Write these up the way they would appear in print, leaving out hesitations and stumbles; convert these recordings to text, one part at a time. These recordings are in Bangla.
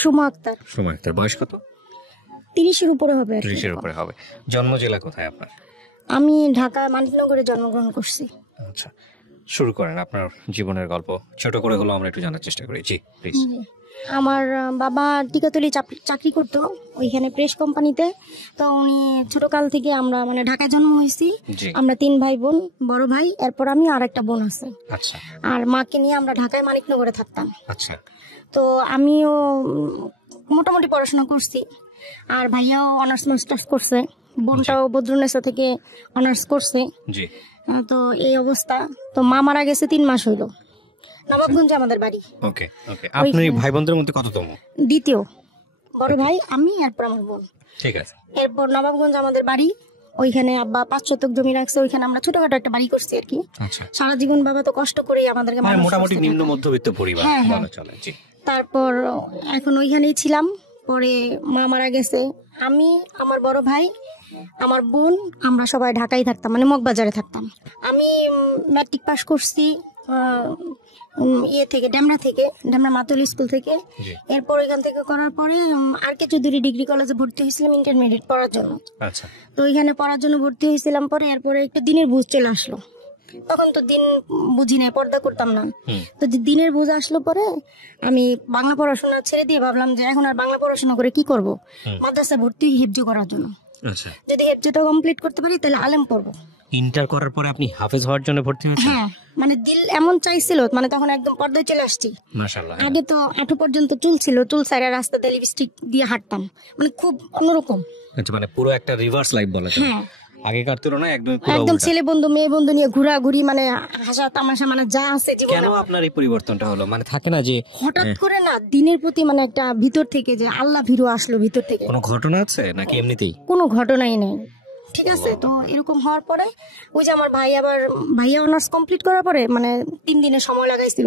সুমা আক্তার। সুমা আক্তার, বয়স কত? 30-এর উপরে হবে। 30-এর উপরে হবে। জন্ম জেলা কোথায় আপনার? আমি ঢাকা মানিকনগরে জন্মগ্রহণ করছি। আচ্ছা, শুরু করেন আপনার জীবনের গল্প, ছোট করে হলো আমরা একটু জানার চেষ্টা করি। জি প্লিজ। আমার বাবা টিকাতলি চাকরি করতো, ওইখানে প্রেস কোম্পানিতে। তো উনি ছোটকাল থেকে আমরা মানে ঢাকায় জন্ম হয়েছি। আমরা 3 ভাই বোন, বড় ভাই, এরপর আমি আর একটা বোন আছে। আচ্ছা। আর মাকে নিয়ে আমরা ঢাকায় মানিকনগরে থাকতাম। আচ্ছা। তো আমিও মোটামুটি পড়াশোনা করছি, আর ভাইয়াও অনার্স মাস্টার্স করছে, বোনটাও বদ্রুন্নেসা থেকে অনার্স করছে। জি। তো এই অবস্থা। তো মা মারা গেছে 3 মাস হইলো। নবাবগঞ্জে আমাদের বাড়ি। ওকে ওকে। আপনি ভাই বোনদের মধ্যে কততম? দ্বিতীয়। বড় ভাই আমি, এরপর আমার বোন। ঠিক আছে। এরপর নবাবগঞ্জ আমাদের বাড়ি, ওইখানে আব্বা 5 শতক জমি রাখছে, ওইখানে আমরা ছোটখাটো একটা বাড়ি করছি আর কি। আচ্ছা। সারা জীবন বাবা তো কষ্ট করেই আমাদেরকে মোটামুটি নিম্ন মধ্যবিত্ত পরিবার বলা চলে। জি। তারপর এখন ওইখানেই ছিলাম। পরে মা মারা গেছে, আমি, আমার বড় ভাই, আমার বোন, আমরা সবাই ঢাকায় থাকতাম, মানে মগবাজারে থাকতাম। আমি ম্যাট্রিক পাস করছি ডেমরা মাতুল স্কুল থেকে। এরপর এখান থেকে করার পরে আর.কে চৌধুরী ডিগ্রি কলেজে ভর্তি হয়েছিলাম ইন্টারমিডিয়েট পড়ার জন্য। আচ্ছা। তো ওইখানে পড়ার জন্য ভর্তি হয়েছিলাম। পরে এরপরে একটু দিনের বুঝ চলে আসলো, তখন তো দিন বুঝি নাই, পর্দা করতাম না। তো দিনের বুঝ আসলো পরে আমি বাংলা পড়াশোনা ছেড়ে দিয়ে ভাবলাম যে এখন আর বাংলা পড়াশোনা করে কি করব, মাদ্রাসা ভর্তি হিফজ করার জন্য। আচ্ছা। যদি হিফজটা কমপ্লিট করতে পারি তাহলে আলেম পড়বো। ইন্টার করার পরে আপনি হাফেজ হওয়ার জন্য ভর্তি হয়েছেন? হ্যাঁ, মানে দিল এমন চাইছিল, মানে তখন একদম পর্দায় চলে আসছি। মাশাআল্লাহ। আগে তো আঁটু পর্যন্ত চুল ছিল, চুল ছাইরা রাস্তাতে লিপস্টিক দিয়ে হাঁটতাম, মানে খুব অন্যরকম। আচ্ছা, মানে পুরো একটা রিভার্স লাইফ বলা যায়। হ্যাঁ, আগেকার তুলনায় একদম ছেলে বন্ধু মেয়ে বন্ধু নিয়ে ঘোরাঘুরি, মানে হাসা তামাশা, মানে যা আছে জীবনে। কেন আপনার এই পরিবর্তনটা হলো? মানে থাকে না যে হঠাৎ করে না দিনের প্রতি মানে একটা ভিতর থেকে যে আল্লাহ ভীরু আসলো ভিতর থেকে। কোনো ঘটনা আছে নাকি এমনিতেই? কোনো ঘটনাই নেই, ঠিক আছে। তো এরকম হওয়ার পরে ওই যে আমার ভাইয়া অনার্স কমপ্লিট করার পরে মানে 3 দিনের সময় লাগাইছিল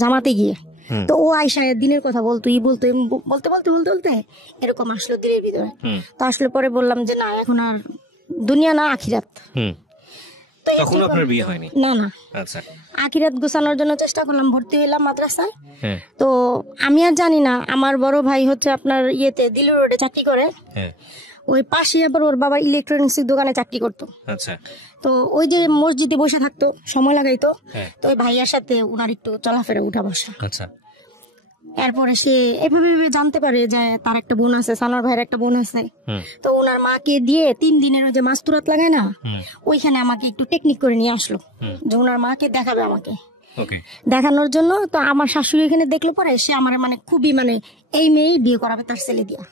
জামাতে গিয়ে। তো ও আয়সা দিনের কথা বলতে বলতে এরকম আসলো দিনের ভিতরে। তো আসলে পরে বললাম যে না, এখন আর দুনিয়া না আখিরাত। তখন আপনার বিয়ে হয়নি? না না। আচ্ছা। আখিরাত গোছানোর জন্য চেষ্টা করলাম, ভর্তি হইলাম মাদ্রাসায়। তো আমি আর জানি না, আমার বড় ভাই হচ্ছে আপনার দিল্লি রোডে চাকরি করে। ওই পাশে আবার ওর বাবা ইলেকট্রনিক্স দোকানে চাকরি করতো। আচ্ছা। তো ওই যে মসজিদে বসে থাকতো, সময় লাগাইতো। তো ওই ভাইয়ার সাথে ওনার একটু চলাফেরা উঠা বসা। আচ্ছা। এরপরে সে এভাবে জানতে পারে যে তার একটা বোন আছে, সানোয়ার ভাইয়ের একটা বোন আছে। তো ওনার মাকে দিয়ে 3 দিনের ওই যে মাস্তুরাত লাগায় না, ওইখানে আমাকে একটু টেকনিক করে নিয়ে আসলো যে ওনার মাকে দেখাবে আমাকে। দেখানোর জন্য তো আমার শাশুড়ি এখানে দেখলো, পরে সে আমার মানে খুবই মানে এই মেয়েই বিয়ে করাবে তার ছেলে দিয়া।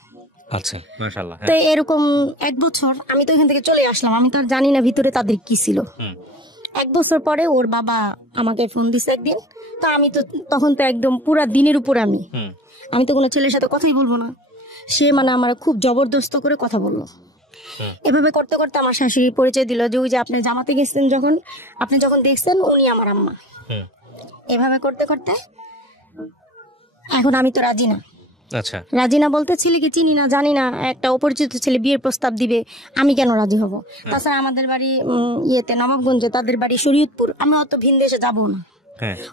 আচ্ছা, মাশাআল্লাহ। তো এরকম 1 বছর আমি তো এখান থেকে চলে আসলাম, আমি তো আর জানি না ভিতরে তাদের কি ছিল। 1 বছর পরে ওর বাবা আমাকে ফোন দিছে একদিন। তো আমি তো তখন তো একদম পুরা দিনের উপর আমি তো কোনো ছেলের সাথে কথাই বলবো না। সে মানে আমার খুব জবরদস্ত করে কথা বললো। এভাবে করতে করতে আমার শাশুড়ি পরিচয় দিল যে ওই যে আপনি জামাতে গেছেন, আপনি যখন দেখছেন উনি আমার আম্মা। এভাবে করতে করতে এখন আমি তো রাজি না। আচ্ছা। রাজি না বলতে ছেলেকে চিনি না, জানি না, একটা অপরিচিত ছেলে বিয়ের প্রস্তাব দিবে, আমি কেন রাজি হব? তাছাড়া আমাদের বাড়ি নবাবগঞ্জে, তাদের বাড়ি শরীয়তপুর, আমি অত ভিন দেশে যাবো না।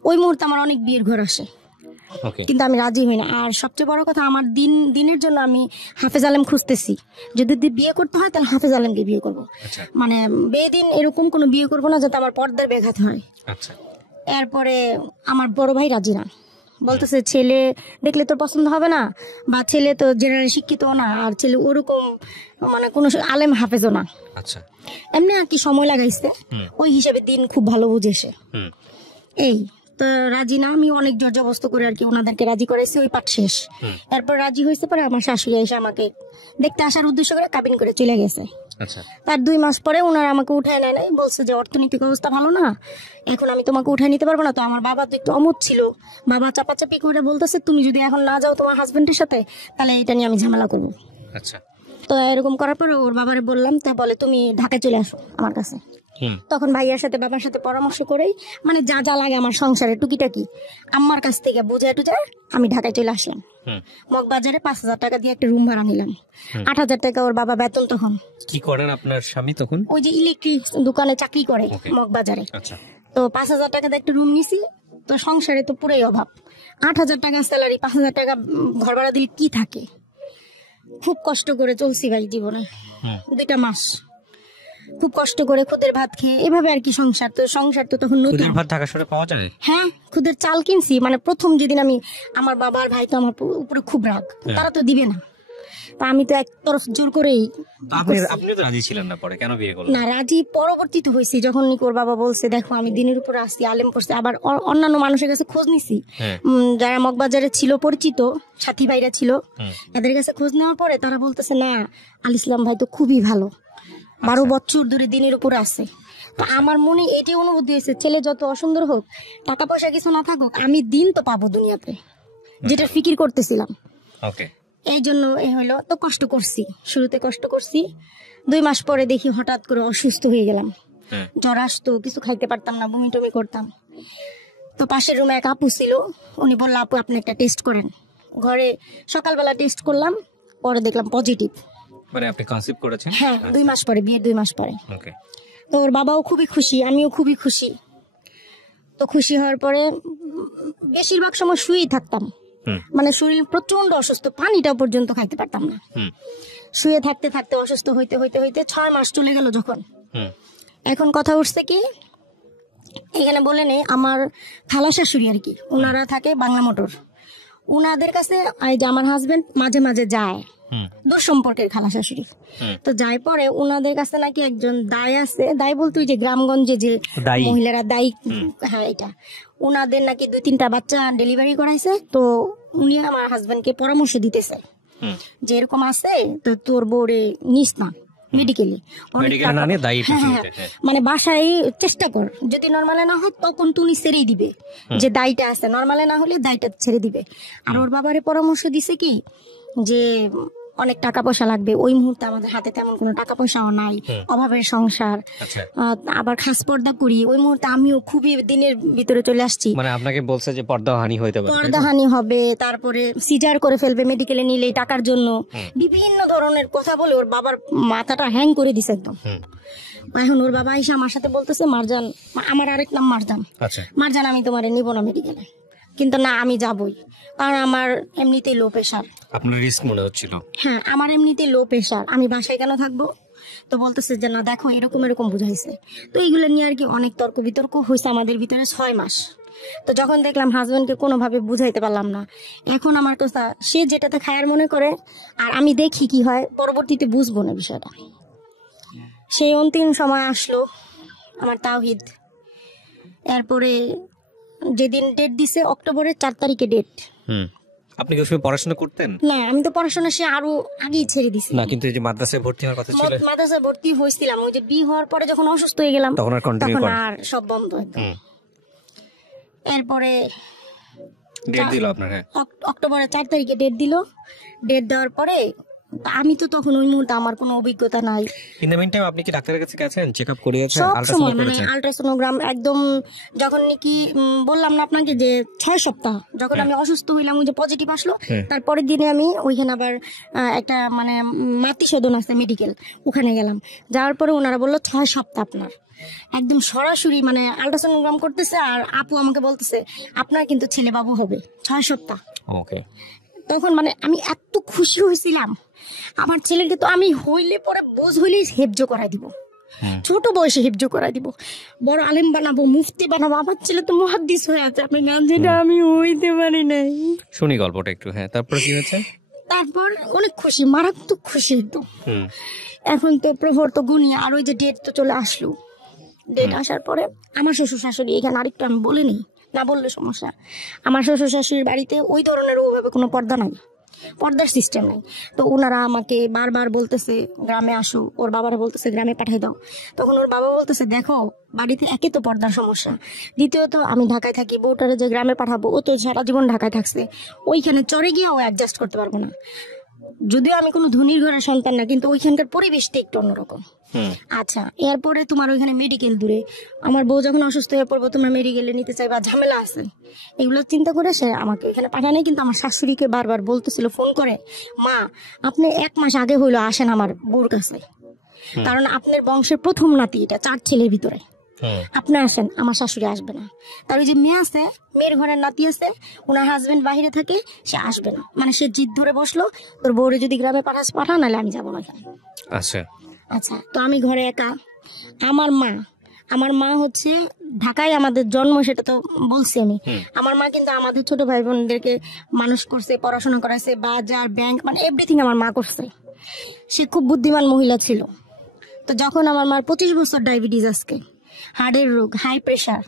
ওই মুহূর্তে আমার অনেক বিয়ের ঘর আসে, কিন্তু আমি রাজি হই না। আর সবচেয়ে বড় কথা, আমার দিনের জন্য আমি হাফেজ আলেম খুঁজতেছি। যদি বিয়ে করতে হয় তাহলে হাফেজ আলেমকে বিয়ে করবো, মানে বেদিন এরকম কোনো বিয়ে করবো না যাতে আমার পর্দার ব্যাঘাত হয়। এরপরে আমার বড় ভাই রাজি না, বলতেছে ছেলে দেখলে তোর পছন্দ হবে না, বা ছেলে তো জেনারেল শিক্ষিত না, আর ছেলে ওরকম মানে কোনো আলেম হাফেজও না। আচ্ছা। এমনি আর কি সময় লাগাইছে, ওই হিসাবে দিন খুব ভালো বুঝেছে। এই তো রাজি না, আমি অনেক জোর জবস্ত করে আর কি ওনাদেরকে রাজি করাইছি, ওই পাঠ শেষ। এরপর রাজি হয়েছে, পরে আমার শাশুড়ি এসে আমাকে দেখতে আসার উদ্দেশ্য করে কাবিন করে চলে গেছে। তার 2 মাস পরে ওনারা আমাকে উঠায় নেয় নাই, বলছে যে অর্থনৈতিক অবস্থা ভালো না, এখন আমি তোমাকে উঠায় নিতে পারবো না। তো আমার বাবা তো একটু অমত ছিল, বাবা চাপাচাপি করে বলতেছে তুমি যদি এখন না যাও তোমার হাজবেন্ডের সাথে, তাহলে এটা নিয়ে আমি ঝামেলা করবো। আচ্ছা। তো এরকম করার পরে ওর বাবারে বললাম, তা বলে তুমি ঢাকায় চলে আসো আমার কাছে। তখন ভাইয়ার সাথে বাবার সাথে পরামর্শ করেই মানে যা যা লাগে আমার সংসারে টুকিটাকি আম্মার কাছ থেকে বুঝায় টুজায় আমি ঢাকায় চলে আসলাম। মগবাজারে 5,000 টাকা দিয়ে একটা রুম ভাড়া নিলাম। 8,000 টাকা ওর বাবা বেতন। তখন কি করেন আপনার স্বামী? তখন ওই যে ইলেকট্রিক দোকানে চাকরি করে মগবাজারে। আচ্ছা। তো 5,000 টাকা দিয়ে একটা রুম নিছি, তো সংসারে তো পুরাই অভাব। 8,000 টাকা স্যালারি, 5,000 টাকা ঘর ভাড়া দিলে কি থাকে। খুব কষ্ট করে চলছি ভাই জীবনে 2টা মাস, খুব কষ্ট করে খুদের ভাত খেয়ে এভাবে আর কি সংসার। তো সংসার তো তখন নতুন। খুদের ভাত ঢাকা শহরে পাওয়া যায়? হ্যাঁ, খুদের চাল কিনছি। মানে প্রথম যেদিন আমি, আমার বাবা আর ভাই তো আমার উপরে খুব রাগ, তারা তো দিবে না। তা আমি তো এক তরফ জোর করেই। আপনি তো রাজি ছিলেন না, পরে কেন বিয়ে করলেন? না, রাজি পরবর্তীতে হয়েছি যখন ওর বাবা বলছে দেখো আমি দিনের উপরে আসছি, আলেম পড়ছি। আবার অন্যান্য মানুষের কাছে খোঁজ নিছি, যারা মগবাজারে ছিল পরিচিত সাথী ভাইরা ছিল, এদের কাছে খোঁজ নেওয়ার পরে তারা বলতেছে না, আল ইসলাম ভাই তো খুবই ভালো, 12 বছর ধরে দিনের উপরে আছে। তো আমার মনে এটাই অনুভূতি হয়েছে, ছেলে যত অসুন্দর হোক, টাকা পয়সা কিছু না থাকুক, আমি দিন তো পাবো দুনিয়াতে, যেটা ফিকির করতেছিলাম। ওকে, এই জন্য এ হলো। তো কষ্ট করছি, শুরুতে কষ্ট করছি। 2 মাস পরে দেখি হঠাৎ করে অসুস্থ হয়ে গেলাম, জ্বর আসতো, কিছু খাইতে পারতাম না, বমি টমি করতাম। তো পাশের রুমে এক আপু ছিল, উনি বললো আপু আপনি একটা টেস্ট করেন। ঘরে সকালবেলা টেস্ট করলাম, পরে দেখলাম পজিটিভ। মানে আপনি কনসিভ করেছেন? হ্যাঁ, 2 মাস পরে, বিয়ের 2 মাস পরে। ওকে। তো ওর বাবাও খুবই খুশি, আমিও খুবই খুশি। তো খুশি হওয়ার পরে বেশিরভাগ সময় শুয়েই থাকতাম, মানে শরীর প্রচন্ড অসুস্থ, পানিটা পর্যন্ত খাইতে পারতাম না। শুয়ে থাকতে থাকতে অসুস্থ হইতে হইতে হইতে 6 মাস চলে গেল যখন। এখন কথা উঠছে কি, এখানে বলে নেই, আমার খালা শাশুড়ি আর কি, ওনারা থাকে বাংলা মোটর। উনাদের কাছে এই যে আমার হাজবেন্ড মাঝে মাঝে যায়, দূর সম্পর্কের খালা শাশুড়ি। তো যাই পরে উনাদের কাছে নাকি একজন দায় আছে, দায় বলতে ওই যে গ্রামগঞ্জে যে মহিলারা দায়ী, হ্যাঁ এটা, উনাদের নাকি 2-3টা বাচ্চা ডেলিভারি করাইছে। তো উনি আমার হাজবেন্ডকে পরামর্শ দিতেছে যে এরকম আছে, তো তোর বউরে নিস না মেডিকেলি, মানে বাসায় চেষ্টা কর, যদি নর্মালে না হয় তখন তুমি ছেড়েই দিবে, যে দায়টা আছে, নর্মালে না হলে দায়টা ছেড়ে দিবে। আর ওর বাবারে পরামর্শ দিছে কি যে অনেক টাকা পয়সা লাগবে, ওই মুহূর্তে আমাদের হাতে তেমন কোনো টাকা পয়সাও নাই, অভাবের সংসার, আবার খাস পর্দা করি, ওই মুহূর্তে আমিও খুবই দিনের ভিতরে চলে আসছি। মানে আপনাকে বলছে যে পর্দাহানি হইতে পারে, পর্দাহানি হবে, তারপরে সিজার করে ফেলবে মেডিকেলে নিলে টাকার জন্য, বিভিন্ন ধরনের কথা বলে ওর বাবার মাথাটা হ্যাং করে দিছে একদম। এখন ওর বাবা এসে আমার সাথে বলতেছে, মারজান, আমার আরেক নাম মারজান, মারজান আমি তোমারে নিব না মেডিকেলে, কিন্তু না আমি যাবই, কারণ আমার এমনিতেই লো প্রেশার। আপনার রিস্ক মনে হচ্ছিল? হ্যাঁ, আমার এমনিতেই লো প্রেশার, আমি বাসায় কেন থাকবো। তো বলতেছে যে না দেখো এরকম এরকম বুঝাইছে। তো এইগুলো নিয়ে আর কি অনেক তর্ক বিতর্ক হয়েছে আমাদের ভিতরে 6 মাস। তো যখন দেখলাম হাজবেন্ডকে কোনোভাবে বুঝাইতে পারলাম না, এখন আমার কথা সে যেটাতে খায়ার মনে করে, আর আমি দেখি কি হয়, পরবর্তীতে বুঝবো না বিষয়টা। সেই অন্তিম সময় আসলো আমার তাওহিদ। এরপরে যেদিন ডেট দিছে, অক্টোবরের 4 তারিখে ডেট। আপনি কি ওই সময় পড়াশোনা করতেন? না, আমি তো পড়াশোনা সে আরো আগেই ছেড়ে দিছি। না, কিন্তু এই যে মাদ্রাসায় ভর্তি হওয়ার কথা ছিল। মাদ্রাসায় ভর্তি হয়েছিলাম, ওই যে বিয়ে হওয়ার পরে যখন অসুস্থ হয়ে গেলাম তখন আর সব বন্ধ একদম। এরপরে ডেট দিল আপনার? অক্টোবরের 4 তারিখে ডেট দিল। ডেট দেওয়ার পরে আমি তো তখন ওই মুহূর্তে আমার কোনো অভিজ্ঞতা নাই। ইন দ্য মিনটাইম আপনি কি ডাক্তারের কাছে গেছেন, চেকআপ করিয়েছেন, আলট্রাসাউন্ড করেছেন? আলট্রাসোনোগ্রাম একদম, যখন নাকি বললাম না আপনাকে যে 6 সপ্তাহ যখন আমি অসুস্থ হইলাম, ওই যে পজিটিভ আসলো, তারপরের দিনে আমি ওইখানে আবার একটা মানে মাতৃসদন আছে মেডিকেল, ওখানে গেলাম। যাওয়ার পরে ওনারা বললো 6 সপ্তাহ আপনার, একদম সরাসরি মানে আলট্রাসোনোগ্রাম করতেছে। আর আপু আমাকে বলতেছে আপনার কিন্তু ছেলে বাবু হবে 6 সপ্তাহ। ওকে। তখন মানে আমি এত খুশি হয়েছিলাম, আমার ছেলেকে তো আমি হইলে পরে বোঝ হইলেই হেফজ করাই দিব, ছোট বয়সে হেফজ করাই দিব, বড় আলেম বানাবো, মুফতি বানাবো। আমার ছেলে তো মুহাদ্দিস হয়ে আছে, আপনি গান, যেটা আমি হইতে পারি নাই। শুনি গল্পটা একটু। হ্যাঁ, তারপর কি হয়েছে? তারপর অনেক খুশি, মারাত্মক খুশি একদম। এখন তো প্রহর তো গুনি, আর ওই যে ডেট তো চলে আসলো। ডেট আসার পরে আমার শ্বশুর শাশুড়ি, এখানে আরেকটু আমি বলে নিই, না বললে সমস্যা, আমার শ্বশুর শাশুড়ির বাড়িতে ওই ধরনের ওভাবে কোনো পর্দা নাই, পর্দার সিস্টেম নাই। তো ওনারা আমাকে বারবার বলতেছে গ্রামে আসো, ওর বাবারা বলতেছে গ্রামে পাঠাই দাও। তখন ওর বাবা বলতেছে দেখো বাড়িতে একে তো পর্দার সমস্যা, দ্বিতীয়ত আমি ঢাকায় থাকি, বউটারে যে গ্রামে পাঠাবো ও তো সারা জীবন ঢাকায় থাকছে, ওইখানে চরে গিয়ে ও অ্যাডজাস্ট করতে পারবো না। যদিও আমি কোনো ধনীর ঘরের সন্তান না, কিন্তু ওইখানকার পরিবেশটা একটু অন্যরকম। আচ্ছা, এরপরে তোমার ওইখানে মেডিকেল দূরে, আমার বউ যখন অসুস্থ হয়ে পড়বো তোমরা মেডিকেলে নিতে চাইবা, ঝামেলা আছে, এগুলো চিন্তা করে সে আমাকে এখানে পাঠায়। কিন্তু আমার শাশুড়িকে বারবার বলতেছিল ফোন করে, মা আপনি 1 মাস আগে হইলো আসেন আমার বউর কাছে, কারণ আপনার বংশের প্রথম নাতি, এটা 4 ছেলের ভিতরে। আপনি আসেন, আমার শাশুড়ি আসবে না। তার ওই যে মেয়ে আছে, মেয়ের ঘরের নাতি আছে, ওনার হাজবেন্ড বাইরে থাকে, সে আসবে না। মানে সে জিদ ধরে বসলো, তোর বউরে যদি গ্রামে পাঠা, নাহলে আমি যাবো না এখানে। আচ্ছা আচ্ছা, তো আমি ঘরে একা। আমার মা হচ্ছে ঢাকায় আমাদের জন্ম, সেটা তো বলছি আমি। আমার মা কিন্তু আমাদের ছোট ভাই বোনদেরকে মানুষ করছে, পড়াশোনা করাইছে, বাজার, ব্যাংক, মানে এভরিথিং আমার মা করছে। সে খুব বুদ্ধিমান মহিলা ছিল। তো যখন আমার মার 25 বছর ডায়াবেটিস, আজকে হার্টের রোগ, হাই প্রেশার,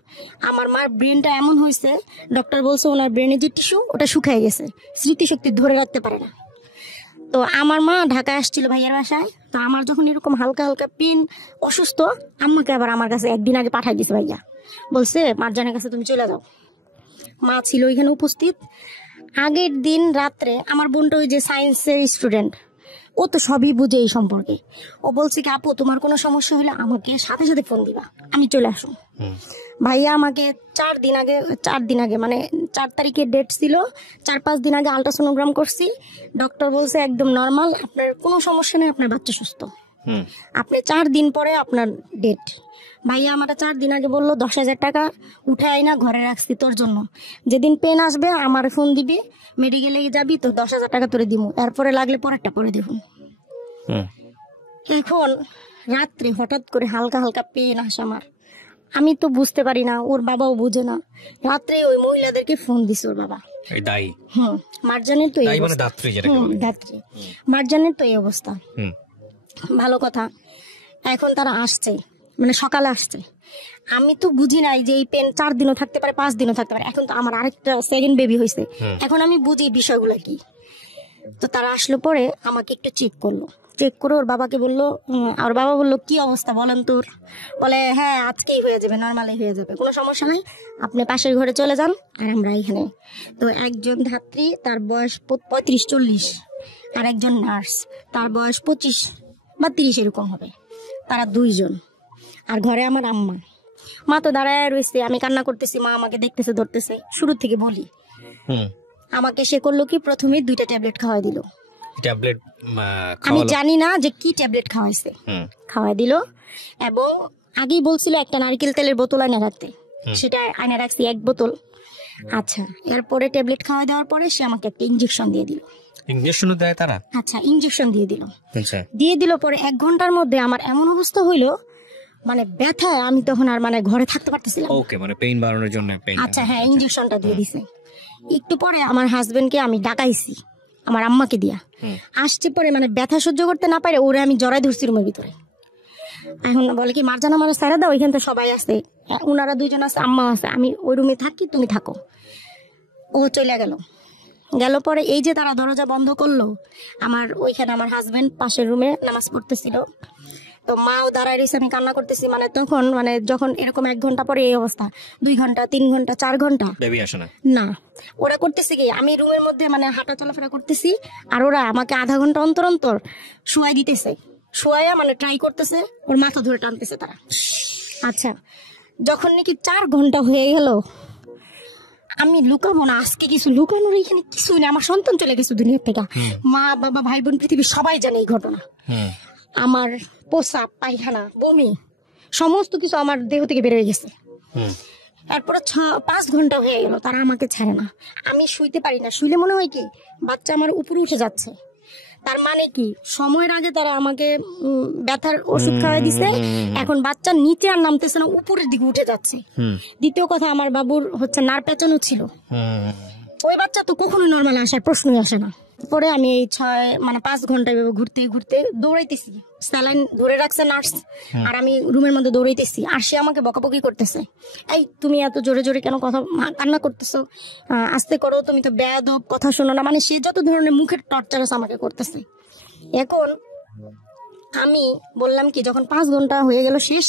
আমার মার ব্রেনটা এমন হয়েছে, ডক্টর বলছে ওনার ব্রেনে যে টিস্যু ওটা শুকিয়ে গেছে, স্মৃতিশক্তি ধরে রাখতে পারে না। তো আমার মা ঢাকায় আসছিল ভাইয়ের বাসায়। তো আমার যখন এরকম হালকা হালকা পেন, অসুস্থ, আম্মাকে আবার আমার কাছে একদিন আগে পাঠাই দিছে ভাইয়া, বলছে মারজানের কাছে তুমি চলে যাও। মা ছিল ওইখানে উপস্থিত। আগের দিন রাত্রে আমার বোনটা ওই যে সায়েন্সের স্টুডেন্ট, ও তো সবই বুঝে এই সম্পর্কে। ও বলছে কি, আপু তোমার কোনো সমস্যা হলে আমাকে সাথে সাথে ফোন দিবা, আমি চলে আসুন। ভাইয়া আমাকে 4 দিন আগে মানে 4 তারিখে ডেট ছিল, 4-5 দিন আগে আল্ট্রাসোনোগ্রাম করছি। ডক্টর বলছে একদম নর্মাল, আপনার কোনো সমস্যা নেই, আপনার বাচ্চা সুস্থ। আপনি 4 দিন পরে আপনার ডেট। ভাইয়া আমার 4 দিন আগে বললো 10,000 টাকা উঠে আইনা ঘরে রাখছি তোর জন্য, যেদিন পেন আসবে আমার ফোন দিবি, মেডিকেলে যাবি, তো 10,000 টাকা তোরে দিব, এরপরে লাগলে পরেরটা পরে দেখুন। এখন রাত্রে হঠাৎ করে হালকা হালকা পেন আসে আমার, আমি তো বুঝতে পারি না, ওর বাবাও বুঝে না। রাত্রে ওই মহিলাদেরকে ফোন দিছে ওর বাবা। মারজানের তো এই অবস্থা। দাত্রী মারজানের তো এই অবস্থা। ভালো কথা, এখন তারা আসছে, মানে সকালে আসছে। আমি তো বুঝি নাই যে এই পেন 4 দিনও থাকতে পারে, 5 দিনও থাকতে পারে। এখন তো আমার আরেকটা সেকেন্ড বেবি হয়েছে, এখন আমি বুঝি বিষয়গুলো কি। তো তারা আসলো, পরে আমাকে একটু চেক করলো, চেক করে ওর বাবাকে বললো, আর বাবা বললো কি অবস্থা বলেন তোর? বলে হ্যাঁ আজকেই হয়ে যাবে, নর্মালি হয়ে যাবে, কোনো সমস্যা নাই, আপনি পাশের ঘরে চলে যান আর আমরা এখানে। তো একজন ধাত্রী, তার বয়স 35-40, আর একজন নার্স, তার বয়স 25 বা 30 এরকম হবে, তারা 2 জন। আর ঘরে আমার আম্মা। মা তো দাঁড়ায় রয়েছে, আমি কান্না করতেছি, মা আমাকে দেখতেছে, ধরতেছে। শুরু থেকে বলি, আমাকে সে করলো কি, প্রথমে 2টা ট্যাবলেট খাওয়াই দিল। আমি জানি না যে কি ট্যাবলেট খাওয়াইছে, খাওয়াই দিল। এবং আগেই বলছিল একটা নারকেল তেলের বোতল আইনা রাখতে, সেটা আইনা রাখছি 1 বোতল। আচ্ছা, এরপরে ট্যাবলেট খাওয়াই দেওয়ার পরে সে আমাকে একটা ইঞ্জেকশন দিয়ে দিল। ইনজেকশনও দেয় তারা? আচ্ছা, ইঞ্জেকশন দিয়ে দিল। পরে 1 ঘন্টার মধ্যে আমার এমন অবস্থা হইলো, মানে ব্যথায় আমি তখন আর মানে ঘরে থাকতে পারতেছিলাম। ওকে, মানে পেইন বাড়ানোর জন্য পেইন। আচ্ছা হ্যাঁ, ইঞ্জেকশনটা দিয়ে দিছে। একটু পরে আমার হাজবেন্ডকে আমি ডাকাইছি, আমার আম্মাকে দিয়া আসছে। পরে মানে ব্যথা সহ্য করতে না পারে ওরে আমি জড়াই ধরছি রুমের ভিতরে। এখন বলে কি, মারজানা আমার সারা দাও, ওইখান থেকে সবাই আছে, ওনারা 2 জন আছে, আম্মা আছে, আমি ওই রুমে থাকি, তুমি থাকো। ও চলে গেল পরে এই যে তারা দরজা বন্ধ করলো, আমার ওইখানে আমার হাজবেন্ড পাশের রুমে নামাজ পড়তেছিল। তো মাও দাঁড়ায় রয়েছে, আমি কান্না করতেছি। মানে তখন মানে যখন এরকম 1 ঘন্টা পরে এই অবস্থা, 2 ঘন্টা, 3 ঘন্টা, 4 ঘন্টা বেবি আসে না। ওরা করতেছে কি, আমি রুমের মধ্যে মানে হাঁটা চলাফেরা করতেছি, আর ওরা আমাকে আধা ঘন্টা অন্তর অন্তর শুয়াই দিতেছে, শুয়াইয়া মানে ট্রাই করতেছে, ওর মাথা ধরে টানতেছে তারা। আচ্ছা, যখন নাকি 4 ঘন্টা হয়ে গেল, আমি লুকাবো না, আজকে কিছু লুকানোর এখানে কিছুই নেই। আমার সন্তান চলে গেছে দুনিয়া থেকে, মা বাবা ভাই বোন পৃথিবীর সবাই জানে এই ঘটনা। আমার প্রস্রাব, পায়খানা, বমি সমস্ত কিছু আমার দেহ থেকে বের হয়ে গেছে। তারপরে 5 ঘন্টা হয়ে গেল, তারা আমাকে ছাড়ে না। আমি শুইতে পারি না, শুইলে মনে হয় কি বাচ্চা আমার উপরে উঠে যাচ্ছে। তার মানে কি, সময়ের আগে তারা আমাকে ব্যথার ওষুধ খাওয়াই দিছে, এখন বাচ্চা নিচে আর নামতেছে না, উপরের দিকে উঠে যাচ্ছে। দ্বিতীয় কথা, আমার বাবুর হচ্ছে নার পেঁচানো ছিল, ওই বাচ্চা তো কখনোই নর্মাল আসার প্রশ্নই আসে না। পরে আমি এই 5 ঘন্টা ঘুরতে ঘুরতে দৌড়াইতেছি, স্যালাইন ধরে রাখছে নার্স, আর আমি রুমের মধ্যে দৌড়াইতেছি, আর সে আমাকে বকাবকি করতেছে, এই তুমি এত জোরে জোরে কেন কথা কান্না করতেছো, আস্তে করো, তুমি তো বেয়াদব, কথা শোনো না। মানে সে যত ধরনের মুখের টর্চার আমাকে করতেছে। এখন আমি বললাম কি, যখন 5 ঘন্টা হয়ে গেল শেষ,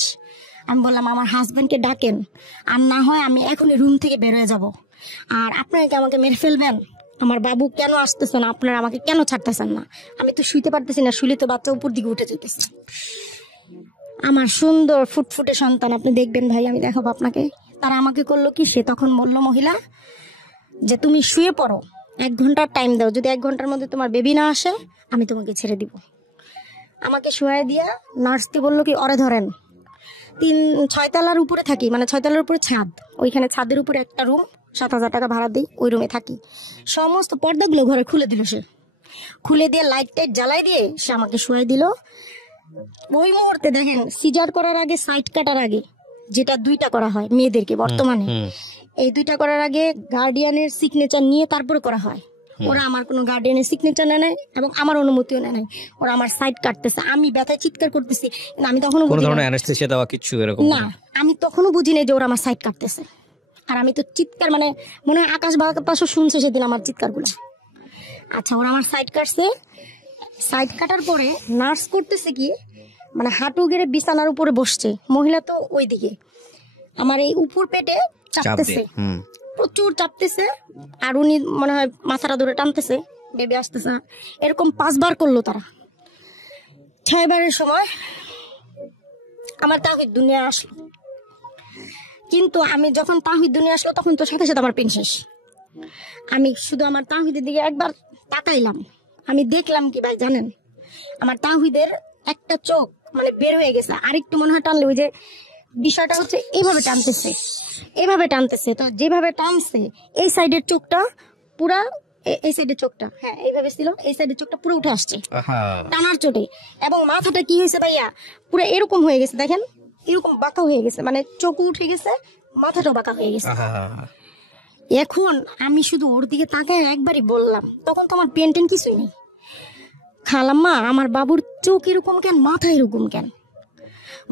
আমি বললাম আমার হাজবেন্ডকে ডাকেন, আর না হয় আমি এখনই রুম থেকে বের হয়ে যাব, আর আপনারা কি আমাকে মেরে ফেলবেন? আমার বাবু কেন আসতেছে না, আপনারা আমাকে কেন ছাড়তেছেন না? আমি তো শুইতে পারতেছি না, শুইলে তো বাচ্চা উপর দিকে উঠে যেতেছে। আমার সুন্দর ফুটফুটে সন্তান, আপনি দেখবেন ভাই, আমি দেখাবো আপনাকে। তারা আমাকে করলো কি, সে তখন বলল মহিলা যে তুমি শুয়ে পড়ো, 1 ঘন্টার টাইম দাও, যদি 1 ঘন্টার মধ্যে তোমার বেবি না আসে আমি তোমাকে ছেড়ে দিব। আমাকে শুয়ে দিয়া নার্সকে বললো কি, ওরে ধরেন। ছয় তলার উপরে থাকি, মানে 6 তলার উপরে ছাদ, ওইখানে ছাদের উপরে একটা রুম, 7,000 টাকা ভাড়া দিই, ওই রুমে থাকি। সমস্ত পর্দাগুলো ঘরে খুলে দিল, সে খুলে দিয়ে লাইট টাইট জ্বালাই দিয়ে সে আমাকে শুয়াই দিল। ওই মুহূর্তে দেখেন, সিজার করার আগে, সাইড কাটার আগে, যেটা 2টা করা হয় মেয়েদেরকে বর্তমানে, এই 2টা করার আগে গার্ডিয়ানের সিগনেচার নিয়ে তারপরে করা হয়। ওরা আমার কোনো গার্ডিয়ানের সিগনেচার নেয় নাই এবং আমার অনুমতিও নেয় নাই। ওরা আমার সাইড কাটতেছে, আমি ব্যথায় চিৎকার করতেছি, কিন্তু আমি তখনও কোনো বুঝি ধরনের নাই। অ্যানেস্থেসিয়া দেওয়া কিছু এরকম না, আমি তখনও বুঝি নাই যে ওরা আমার সাইড কাটতেছে। আর আমি তো চিৎকার, মানে মনে হয় আকাশ বাতাসও শুনছে সেদিন আমার চিৎকারগুলো। আচ্ছা, ওরা আমার সাইড কাটছে। সাইড কাটার পরে নার্স করতেছে কি, মানে হাঁটু গেড়ে বিছানার উপরে বসছে, মহিলা তো ওইদিকে, আমার এই উপর পেটে চাপতেছে, প্রচুর চাপতেছে। আর উনি মনে হয় মাথাটা ধরে টানতেছে, বেবি আসতেছে। এরকম 5 বার করলো তারা। 6 বারের সময় আমার তাহিদ দুনিয়া আসলো। কিন্তু আমি যখন তাহিদ দুনিয়া আসলো, তখন তো সাথে সাথে আমার পেন শেষ। আমি শুধু আমার তাহিদের দিকে একবার তাকাইলাম, আমি দেখলাম কি ভাই জানেন, আমার তাহিদের একটা চোখ মানে বের হয়ে গেছে, আরেকটু মনে হয় টানলে, ওই যে বিষয়টা হচ্ছে এইভাবে টানতেছে, এইভাবে টানতেছে, তো যেভাবে টানছে এই সাইডের চোখটা পুরা, এই সাইডের চোখটা, হ্যাঁ এইভাবে ছিল, এই সাইডের চোখটা পুরো উঠে আসছে টানার চোটে। এবং মাথাটা কি হয়েছে ভাইয়া, পুরো এরকম হয়ে গেছে, দেখেন এরকম বাঁকা হয়ে গেছে, মানে চোখ উঠে গেছে, মাথাটাও বাঁকা হয়ে গেছে। এখন আমি শুধু ওর দিকে তাকায় একবারই বললাম, তখন তো আমার পেন টেন কিছুই নেই, খালাম্মা আমার বাবুর চোখ এরকম কেন, মাথা এরকম কেন?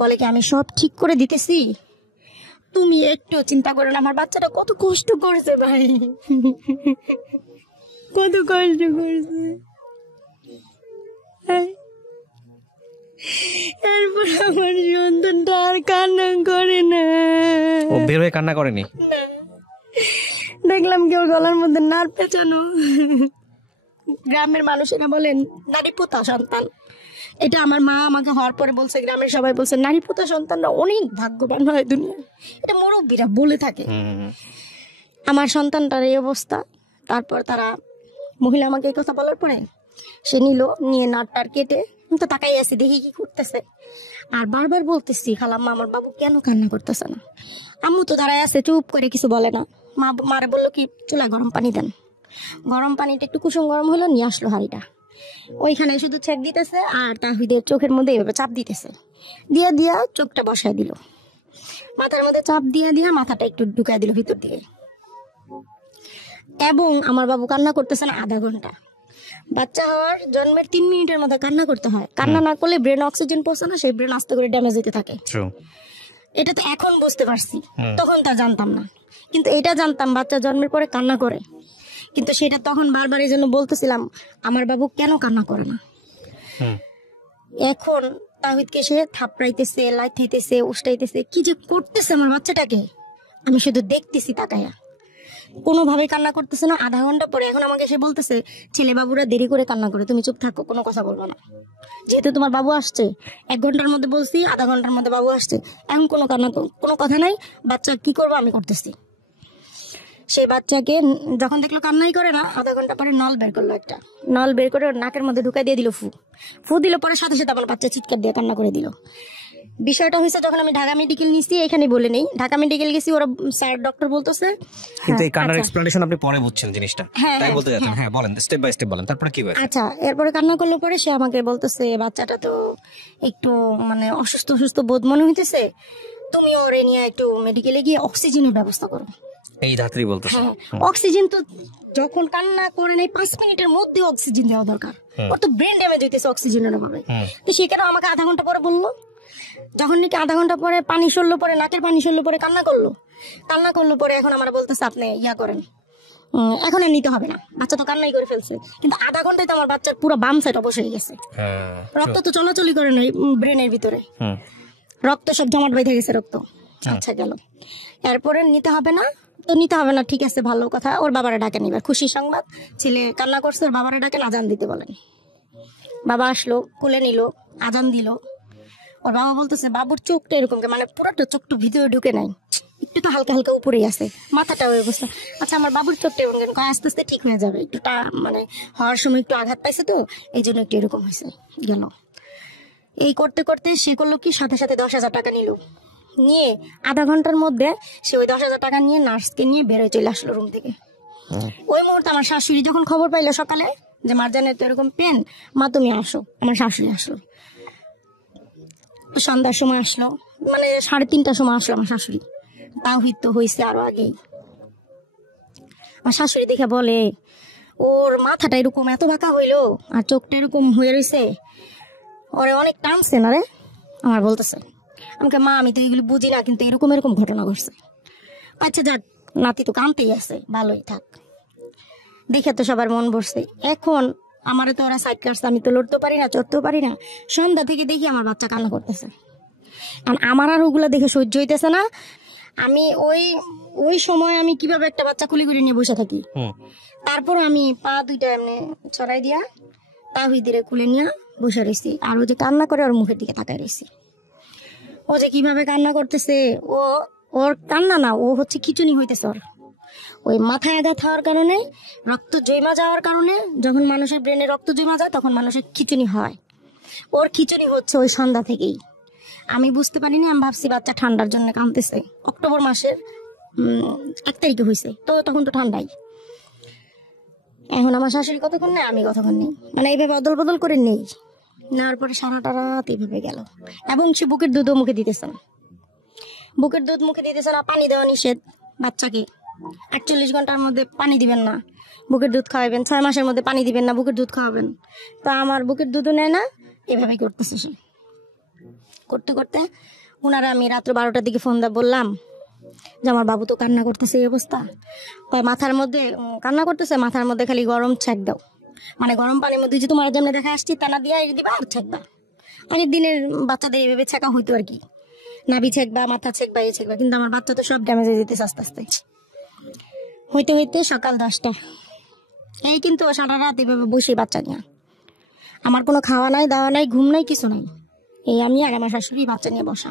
বলে কি আমি সব ঠিক করে দিতেছি, তুমি একটু চিন্তা করো না, আমার বাচ্চাটা কত কষ্ট করছে ভাই, কত কষ্ট করছে। এরপর আমার সন্তানটা আর কান্না করে না। ও বের হয়ে কান্না করেনি? না, দেখলাম কেউ গলার মধ্যে নার পেঁচানো। গ্রামের মানুষেরা বলেন নারী পোতা সন্তান, এটা আমার মা আমাকে হওয়ার পরে বলছে, গ্রামের সবাই বলছে নারী পোতা সন্তানরা অনেক ভাগ্যবান হয় দুনিয়ায়, এটা মুরব্বীরা বলে থাকে। আমার সন্তানটার এই অবস্থা। তারপর তারা মহিলা আমাকে এই কথা বলার পরে সে নিয়ে নাটটার কেটে, আমি তো তাকাই আছি দেখি কি করতেছে, আর বারবার বলতেছি খালাম্মা আমার বাবু কেন কান্না করতেছে না। আম্মু তো দাঁড়ায় আছে, চুপ করে কিছু বলে না। মারে বললো কি চুলায় গরম পানি দেন, গরম পানিটা একটু কুসুম গরম হলো, নিয়ে আসলো হাঁড়িটা, ওইখানে শুধু ছেক দিতেছে আর তাহিদের চোখের মধ্যে এভাবে চাপ দিতেছে, দিয়া চোখটা বসায় দিল, মাথার মধ্যে চাপ দিয়া মাথাটা একটু ঢুকাই দিল ভিতর দিকে। এবং আমার বাবু কান্না করতেছে না আধা ঘন্টা। বাচ্চা হওয়ার জন্মের 3 মিনিটের মধ্যে কান্না করতে হয়, কান্না না করলে ব্রেন অক্সিজেন পৌঁছে না, সেই ব্রেন আস্তে করে ড্যামেজ হতে থাকে। এটা তো এখন বুঝতে পারছি, তখন তা জানতাম না। কিন্তু এটা জানতাম বাচ্চা জন্মের পরে কান্না করে, কিন্তু সেটা তখন বারবার এই জন্য বলতেছিলাম আমার বাবু কেন কান্না করে না। এখন তাহিদকে সে থাপড়াইতেছে, লাইতেছে, উষ্টাইতেছে, কি যে করতেছে আমার বাচ্চাটাকে, আমি শুধু দেখতেছি তাকায়া, কোনোভাবে কান্না করতেছে না। আধা ঘন্টা পরে এখন আমাকে সে বলতেছে ছেলে বাবুরা দেরি করে কান্না করে, তুমি চুপ থাকো, কোনো কথা বলবো না, যেহেতু তোমার বাবু আসছে। 1 ঘন্টার মধ্যে বলছি, আধা ঘন্টার মধ্যে বাবু আসছে, এখন কোনো কথা নাই, বাচ্চা কি করবো আমি করতেছি। সেই বাচ্চাকে যখন দেখলো কান্নাই করে না, আধা ঘন্টা পরে নল বের করলো, একটা নল বের করে ওর নাকের মধ্যে ঢুকাই দিয়ে দিল, ফু দিল, পরে সাথে সাথে আমার বাচ্চা চিৎকার দিয়ে কান্না করে দিল। বিষয়টা হয়েছে যখন আমি ঢাকা মেডিকেল নিয়েছি, এখানে বলে নেই, ঢাকা মেডিকেল গেছি, ওরা স্যার ডক্টর বলতেছে, কিন্তু এই কান্নার এক্সপ্লেনেশন আপনি পরে বুঝছেন জিনিসটা, তাই বলতে যাচ্ছেন। হ্যাঁ বলেন, স্টেপ বাই স্টেপ বলেন, তারপরে কি হয়েছে? আচ্ছা, এরপরে কান্না করলো, পরে সে আমাকে বলতেছে বাচ্চাটা তো একটু মানে অসুস্থ বোধ মনে হইতেছে, তুমি ওরে নিয়ে একটু মেডিকেলে গিয়ে অক্সিজেনের ব্যবস্থা করো। এই ধাত্রী বলতেছে। হ্যাঁ, অক্সিজেন তো যখন কান্না করে নেই 5 মিনিটের মধ্যে অক্সিজেন দেওয়া দরকার, ওর তো ব্রেন ড্যামেজ হইতেছে অক্সিজেনের অভাবে। তো সেখানে আমাকে আধা ঘন্টা পরে বললো, যখন নাকি আধা ঘন্টা পরে পানি সরলো, পরে নাকের পানি সরলো, পরে কান্না করলো পরে এখন আমার বলতেছে আপনি ইয়া করেন, এখন আর নিতে হবে না, বাচ্চা তো কান্নাই করে ফেলছে। কিন্তু আধা ঘন্টায় তো আমার বাচ্চার পুরো বাম সাইড অবশ হয়ে গেছে, রক্ত তো চলাচলই করে নাই ব্রেনের ভিতরে, রক্ত সব জমাট বেঁধে গেছে রক্ত। আচ্ছা গেল, এরপরে নিতে হবে না, তো নিতে হবে না, ঠিক আছে ভালো কথা। ওর বাবারা ডাকেন, এবার খুশি সংবাদ, ছেলে কান্না করছে, ওর বাবারা ডাকেন, আজান দিতে বলেন। বাবা আসলো, কোলে নিল, আজান দিল। ওর বাবা বলতেছে বাবুর চোখটা এরকম, মানে পুরোটা চোখটা ভিতরে ঢুকে নাই, একটু তো হালকা হালকা উপরেই আছে, মাথাটা ওই অবস্থা। আচ্ছা আমার বাবুর চোখটা এরকম কেন? আস্তে আস্তে ঠিক হয়ে যাবে, একটু মানে হওয়ার সময় একটু আঘাত পাইছে তো এই জন্য একটু এরকম হয়েছে। গেল এই করতে করতে সে করলো কি, সাথে সাথে 10,000 টাকা নিল, নিয়ে আধা ঘন্টার মধ্যে সে ওই 10,000 টাকা নিয়ে নার্সকে নিয়ে বেরোয় চলে আসলো রুম থেকে। ওই মুহূর্তে আমার শাশুড়ি যখন খবর পাইলো সকালে যে মারজানের তো এরকম পেন, মা তুমি আসো, আমার শাশুড়ি আসলো। সন্ধ্যার সময় আসলো, মানে 3:30টার সময় আসলো আমার শাশুড়ি। তাওহিদ তো হয়েছে আরো আগেই। আমার শাশুড়ি দেখে বলে ওর মাথাটা এরকম এত বাঁকা হইলো আর চোখটা এরকম হয়ে রয়েছে, ওরে অনেক টানছে না রে। আমার বলতেছে, আমাকে মা আমি তো এগুলো বুঝি না, কিন্তু এরকম এরকম ঘটনা ঘটছে। আচ্ছা যাক, নাতি তো কানতেই আছে, ভালোই থাক। দেখে তো সবার মন ভরছে। এখন আমারও তো ওরা সাইড কাটছে, আমি তো লড়তেও পারি না, চড়তেও পারি না। সন্ধ্যা থেকে দেখি আমার বাচ্চা কান্না করতেছে, আর আমার আর ওগুলা দেখে সহ্য হইতেছে না। আমি ওই সময় আমি কিভাবে একটা বাচ্চা কুলি করে নিয়ে বসে থাকি। তারপর আমি পা দুইটা এমনি ছড়াই দিয়া তাহিদিরে কুলে নিয়ে বসে রয়েছি, আর ও যে কান্না করে ওর মুখের দিকে তাকায় রয়েছি। ও যে কিভাবে কান্না করতেছে, ওর কান্না না, ও হচ্ছে খিচুনি হইতেছে ওর। ওই মাথায় আঘাত হওয়ার কারণে, রক্ত জমা যাওয়ার কারণে, যখন মানুষের ব্রেনে রক্ত জমা যায় তখন মানুষের খিচুনি হয়। ওর খিচুনি হচ্ছে ওই সন্ধ্যা থেকেই। আমি বুঝতে পারিনি, আমি ভাবছি বাচ্চা ঠান্ডার জন্য কাঁদতেছে। অক্টোবর মাসের 1 তারিখে হয়েছে, তো তখন তো ঠান্ডাই। এখন আমার শাশুড়ি কতক্ষণ নেই, আমি কতক্ষণ নেই, মানে এইভাবে অদল বদল করে নেই। নেওয়ার পরে সারাটা রাত এইভাবে গেল। এবং সে বুকের দুধও মুখে দিতেছে না, বুকের দুধ মুখে দিতেছে না। পানি দেওয়া নিষেধ বাচ্চাকে, 48 ঘন্টার মধ্যে পানি দিবেন না, বুকের দুধ খাওয়াবেন। 6 মাসের মধ্যে পানি দিবেন না, বুকের দুধ খাওয়াবেন। তো আমার বুকের দুধও নেয় না, এভাবেই করতেছে সে। করতে করতে ওনারা, আমি রাত্র 12টার দিকে ফোন দিয়ে বললাম যে আমার বাবু তো কান্না করতেছে, এই অবস্থা। কয় মাথার মধ্যে কান্না করতেছে, মাথার মধ্যে খালি গরম ছ্যাঁক দাও, মানে গরম পানির মধ্যে যে তোমার যেমন দেখা আসছি টানা দিয়া দিবা আর ছ্যাঁকবা। আগের দিনের বাচ্চাদের এইভাবে ছ্যাঁকা হইতো আর কি, নাভি ছেঁকবা, মাথা ছেঁকবা, এই ছেঁকবা। কিন্তু আমার বাচ্চা তো সব ড্যামেজ হয়ে যেতেছে আস্তে আস্তে। হইতে হইতে সকাল 10টা, এই কিন্তু সারা রাত এভাবে বসে বাচ্চা নিয়ে। আমার কোনো খাওয়া নাই, দাওয়া নাই, ঘুম নাই, কিছু নাই। এই আমি আর আমার শাশুড়ি বাচ্চা নিয়ে বসা।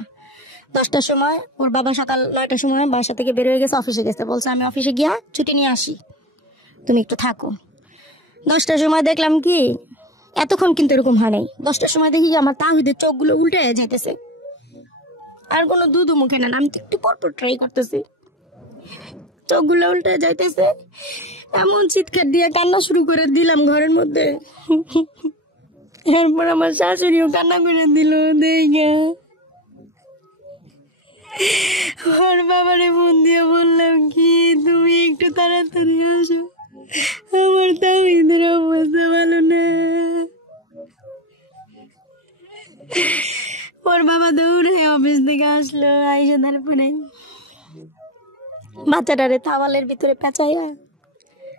10টার সময় ওর বাবা সকাল 9টার সময় বাসা থেকে বের হয়ে গেছে, অফিসে গেছে। বলছে আমি অফিসে গিয়া ছুটি নিয়ে আসি, তুমি একটু থাকো। 10টার সময় দেখলাম কি, এতক্ষণ কিন্তু এরকম হয় নাই। 10টার সময় দেখি আমার তাহিদের চোখগুলো উল্টে যাইতেছে, আর কোনো দুধও মুখে নেন। আমি তো একটু পরপর ট্রাই করতেছি, চোখগুলো উল্টে যাইতেছে। এমন চিৎকার দিয়ে কান্না শুরু করে দিলাম ঘরের মধ্যে। এরপর আমার শাশুড়িও কান্না করে দিল দেখে। ওর বাবারে ফোন দিয়ে বললাম কি, তুমি একটু তাড়াতাড়ি আসো, আমার তাহিদের অবস্থা ভালো না। ওর বাবা দৌড়ে অফিস থেকে আসলো, আইসে তারপরে বাচ্চাটারে তাওয়ালের ভিতরে পেঁচাইয়া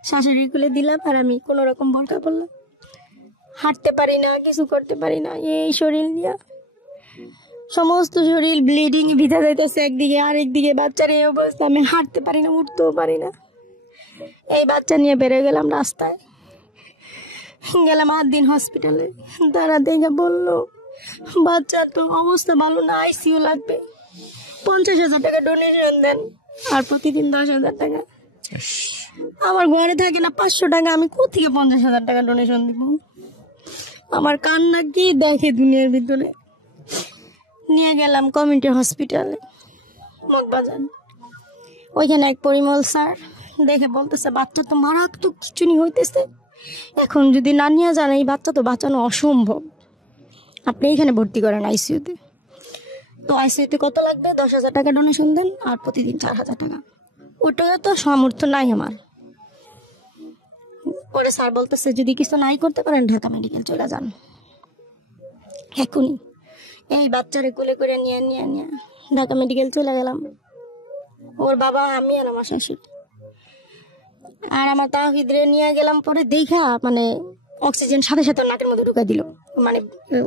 শাশুড়ি খুলে দিলাম, আর আমি কোন রকম বোরকা পরলাম। হাঁটতে পারি না, কিছু করতে পারি না, এই শরীর নিয়ে সমস্ত শরীর ব্লিডিং ভিজা যাইতেছে একদিকে, আরেকদিকে বাচ্চার এই অবস্থা। আমি হাঁটতে পারি না, উঠতেও পারি না। এই বাচ্চা নিয়ে বেড়ে গেলাম রাস্তায়, গেলাম 8 দিন হসপিটালে। তারা দেখে বললো বাচ্চার তো অবস্থা ভালো না, আইসিইউ লাগবে। 50,000 টাকা ডোনেশন দেন, আর প্রতিদিন 10,000 টাকা। আমার ঘরে থাকে না 500 টাকা, আমি কোথেকে 50,000 টাকা ডোনেশন দিব? আমার কান্না কি দেখে দুনিয়ার ভিতরে। নিয়ে গেলাম কমিউনিটি হসপিটালে মগবাজার। ওইখানে এক পরিমল স্যার দেখে বলতেছে বাচ্চা তো মারাত্মক খিচুনি হইতেছে, এখন যদি না নিয়ে যান এই বাচ্চা তো বাঁচানো অসম্ভব, আপনি এখানে ভর্তি করেন আইসিইউতে। তো আইসিইউতে কত লাগবে? 10,000 টাকা ডোনেশন দেন, আর প্রতিদিন 4,000 টাকা। ওটা তো সামর্থ্য নাই আমার। পরে স্যার বলতেছে যদি কিছু নাই করতে পারেন ঢাকা মেডিকেল চলে যান এখনই। এই বাচ্চারে কোলে করে নিয়ে ঢাকা মেডিকেল চলে গেলাম। ওর বাবা, আমি আর আমার শাশুড়ি আর আমার তাহিদরে নিয়ে গেলাম। পরে দেখা মানে অক্সিজেন সাথে সাথে নাকের মধ্যে ঢুকাই দিল। মানে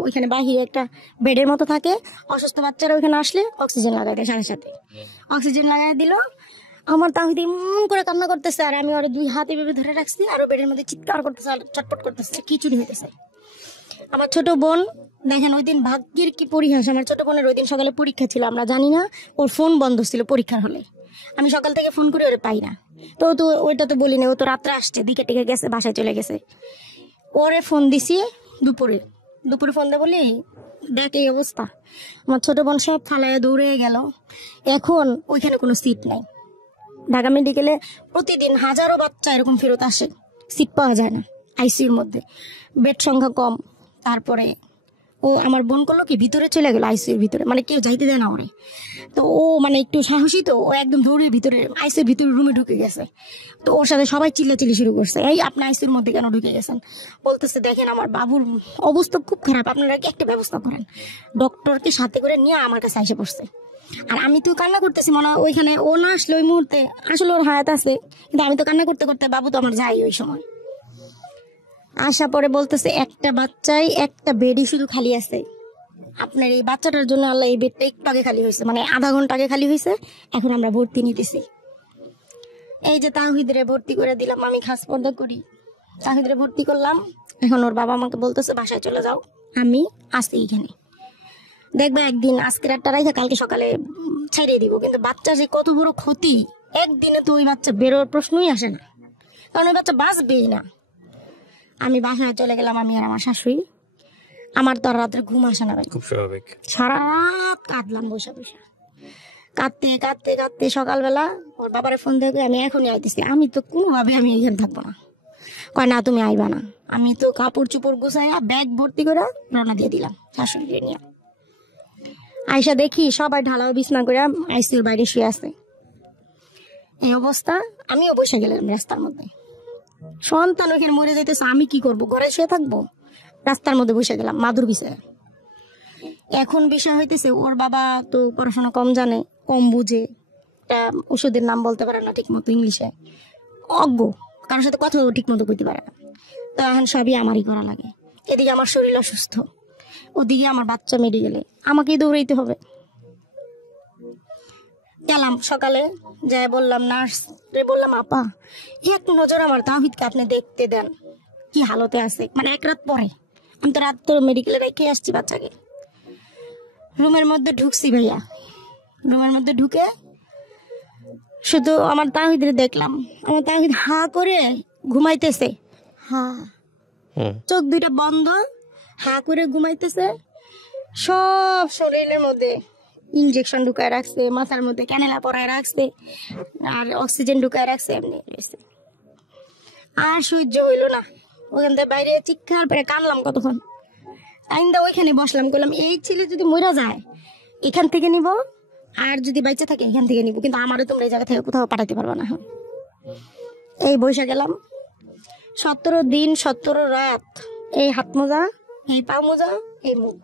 ওইখানে বাহিরে একটা বেডের মতো থাকে, অসুস্থ বাচ্চারা ওইখানে আসলে অক্সিজেন লাগাই দেয়, সাথে সাথে অক্সিজেন লাগাই দিল। আমার তাহিদ এমন করে কান্না করতেছে, আর আমি ওর 2 হাত এভাবে ধরে রাখছি, আর বেডের মধ্যে চিৎকার করতেছে, আর চটপট করতেছে, খিচুড়ি হইতেছে। আমার ছোট বোন দেখেন, ওই দিন ভাগ্যের কি পরিহাস, আমার ছোট বোনের ওই দিন সকালে পরীক্ষা ছিল, আমরা জানি না, ওর ফোন বন্ধ ছিল পরীক্ষার হলে। আমি সকাল থেকে ফোন করে ওরে পাই না, তো ওইটা তো বলি না, ও তো রাত্রে আসছে, দিকে টিকে গেছে, বাসায় চলে গেছে। ওরে ফোন দিছি দুপুরে ফোন দিয়ে বলি দেখ এই অবস্থা। আমার ছোট বোন সব ফালায় দৌড়ে গেল। এখন ওইখানে কোনো সিট নাই। ঢাকা মেডিকেলে প্রতিদিন হাজারো বাচ্চা এরকম ফেরত আসে, সিট পাওয়া যায় না আইসিইউর মধ্যে, বেড সংখ্যা কম। তারপরে ও আমার বোন করলো কি ভিতরে চলে গেল আইসিইউর ভিতরে, মানে কেউ যাইতে দেয় না ওরে। তো ও মানে একটু সাহসী, তো ও একদম দৌড়ে ভিতরে আইসিইউর ভিতরে রুমে ঢুকে গেছে। তো ওর সাথে সবাই চিল্লাচিল্লি শুরু করছে, এই আপনি আইসিইউর মধ্যে কেন ঢুকে গেছেন? বলতেছে দেখেন আমার বাবুর অবস্থা খুব খারাপ, আপনারা কি একটা ব্যবস্থা করেন। ডক্টরকে সাথে করে নিয়ে আমার কাছে এসে পড়ছে। আর আমি তো কান্না করতেছি, মনে হয় ওইখানে ও না আসলে ওই মুহূর্তে আসলে ওর হায়াত আছে, কিন্তু আমি তো কান্না করতে করতে, বাবু তো আমার যাই ওই সময়। আসা পরে বলতেছে একটা বাচ্চাই একটা বেডই শুধু খালি আছে, আপনার এই বাচ্চাটার জন্য আল্লাহ এই বেডটা একটু আগে খালি হয়েছে, মানে আধা ঘন্টা আগে খালি হয়েছে, এখন আমরা ভর্তি নিতেছি। এই যে তাহিদরে ভর্তি করে দিলাম, আমি খাস পর্দা করি, তাহিদরে ভর্তি করলাম। এখন ওর বাবা আমাকে বলতেছে বাসায় চলে যাও, আমি আসি এখানে, দেখবে একদিন আজকে রাতটা রাইখা কালকে সকালে ছেড়ে দিব। কিন্তু বাচ্চা যে কত বড় ক্ষতি, একদিনে তো ওই বাচ্চা বেরোর প্রশ্নই আসে না, কারণ ওই বাচ্চা বাঁচবেই না। আমি বাসায় চলে গেলাম, আমি আর আমার শাশুড়ি। আমার তো আর রাত্রে ঘুম আসে না ভাই, খুব স্বাভাবিক। সারা রাত কাঁদলাম বসে বসে, কাঁদতে কাঁদতে কাঁদতে সকালবেলা ওর বাবারে ফোন দিয়ে আমি এখনই আইতেছি, আমি তো কোনোভাবে আমি এখানে থাকবো না। কয় না তুমি আইবা না। আমি তো কাপড় চুপড় গুছাইয়া ব্যাগ ভর্তি করে রওনা দিয়ে দিলাম শাশুড়িকে নিয়ে। আয়সা দেখি সবাই ঢালাও বিছনা করে আইসিইউর বাইরে শুয়ে আছে। এই অবস্থা, আমিও বসে গেলাম রাস্তার মধ্যে। সন্তান ওখানে মরে যাইতেছে, আমি কি করব? ঘরে শুয়ে থাকবো? রাস্তার মধ্যে বসে গেলাম মাদুর বিছায়। এখন বিষয় হইতেছে ওর বাবা তো পড়াশোনা কম জানে, কম বুঝে, ওষুধের নাম বলতে পারে না ঠিক মতো, ইংলিশে অজ্ঞ, কারোর সাথে কথাও ঠিক মতো কইতে পারে না। তো এখন সবই আমারই করা লাগে। এদিকে আমার শরীর অসুস্থ, ওদিকে আমার বাচ্চা মেডিকেলে, আমাকেই দৌড়াইতে হবে। গেলাম সকালে, যাই বললাম নার্স রে, বললাম আপা এক নজর আমার তাহিদকে আপনি দেখতে দেন কি হালতে আছে। মানে এক রাত পরে, আমি তো রাত তো মেডিকেলে রেখে আসছি বাচ্চাকে। রুমের মধ্যে ঢুকছি ভাইয়া, রুমের মধ্যে ঢুকে শুধু আমার তাহিদরে দেখলাম, আমার তাহিদ হা করে ঘুমাইতেছে, হা চোখ দুইটা বন্ধ, হা করে ঘুমাইতেছে। সব শরীরের মধ্যে ইনজেকশন ঢুকায় রাখছে, মাথার মধ্যে ক্যানেলা পরায় রাখছে, আর অক্সিজেন ঢুকায় রাখছে, এমনি রয়েছে। আর সহ্য হইল না, ওখান থেকে বাইরে চিৎকার পেরে কানলাম কতক্ষণ। আইন্দা ওইখানে বসলাম, করলাম এই ছেলে যদি মরা যায় এখান থেকে নিব, আর যদি বাইচে থাকে এখান থেকে নিব, কিন্তু আমারও তোমরা এই জায়গা থেকে কোথাও পাঠাতে পারবো না। এই বসে গেলাম 17 দিন 17 রাত, এই হাত মোজা, এই পা মোজা, এই মুখ,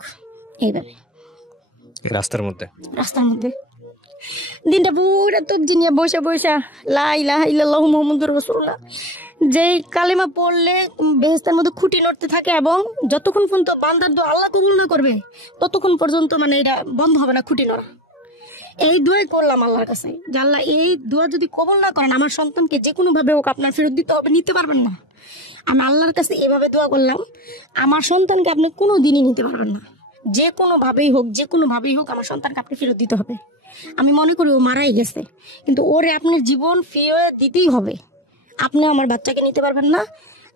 এইভাবে রাস্তার মধ্যে দিনটা পুরো তবজি নিয়ে বসে বসে লা ইলাহা ইল্লাল্লাহু মুহাম্মাদুর রাসূলুল্লাহ, যেই কালেমা পড়লে বেহেশতের মধ্যে খুঁটি নড়তে থাকে, এবং যতক্ষণ পর্যন্ত বান্দার দোয়া আল্লাহ কবুল না করবে ততক্ষণ পর্যন্ত মানে এটা বন্ধ হবে না, খুঁটি নড়া। এই দোয়াই করলাম আল্লাহর কাছে, যে আল্লাহ এই দোয়া যদি কবুল না করেন আমার সন্তানকে যে কোনো ভাবে হোক আপনার ফেরত দিতে হবে, নিতে পারবেন না। আমি আল্লাহর কাছে এভাবে দোয়া করলাম, আমার সন্তানকে আপনি কোনো দিনই নিতে পারবেন না, যে কোনো ভাবেই হোক আমার সন্তানকে আপনি ফেরত দিতে হবে। আমি মনে করি ও মারাই গেছে, কিন্তু ওরে আপনার জীবন ফিরে দিতেই হবে। আপনি আমার বাচ্চাকে নিতে পারবেন না।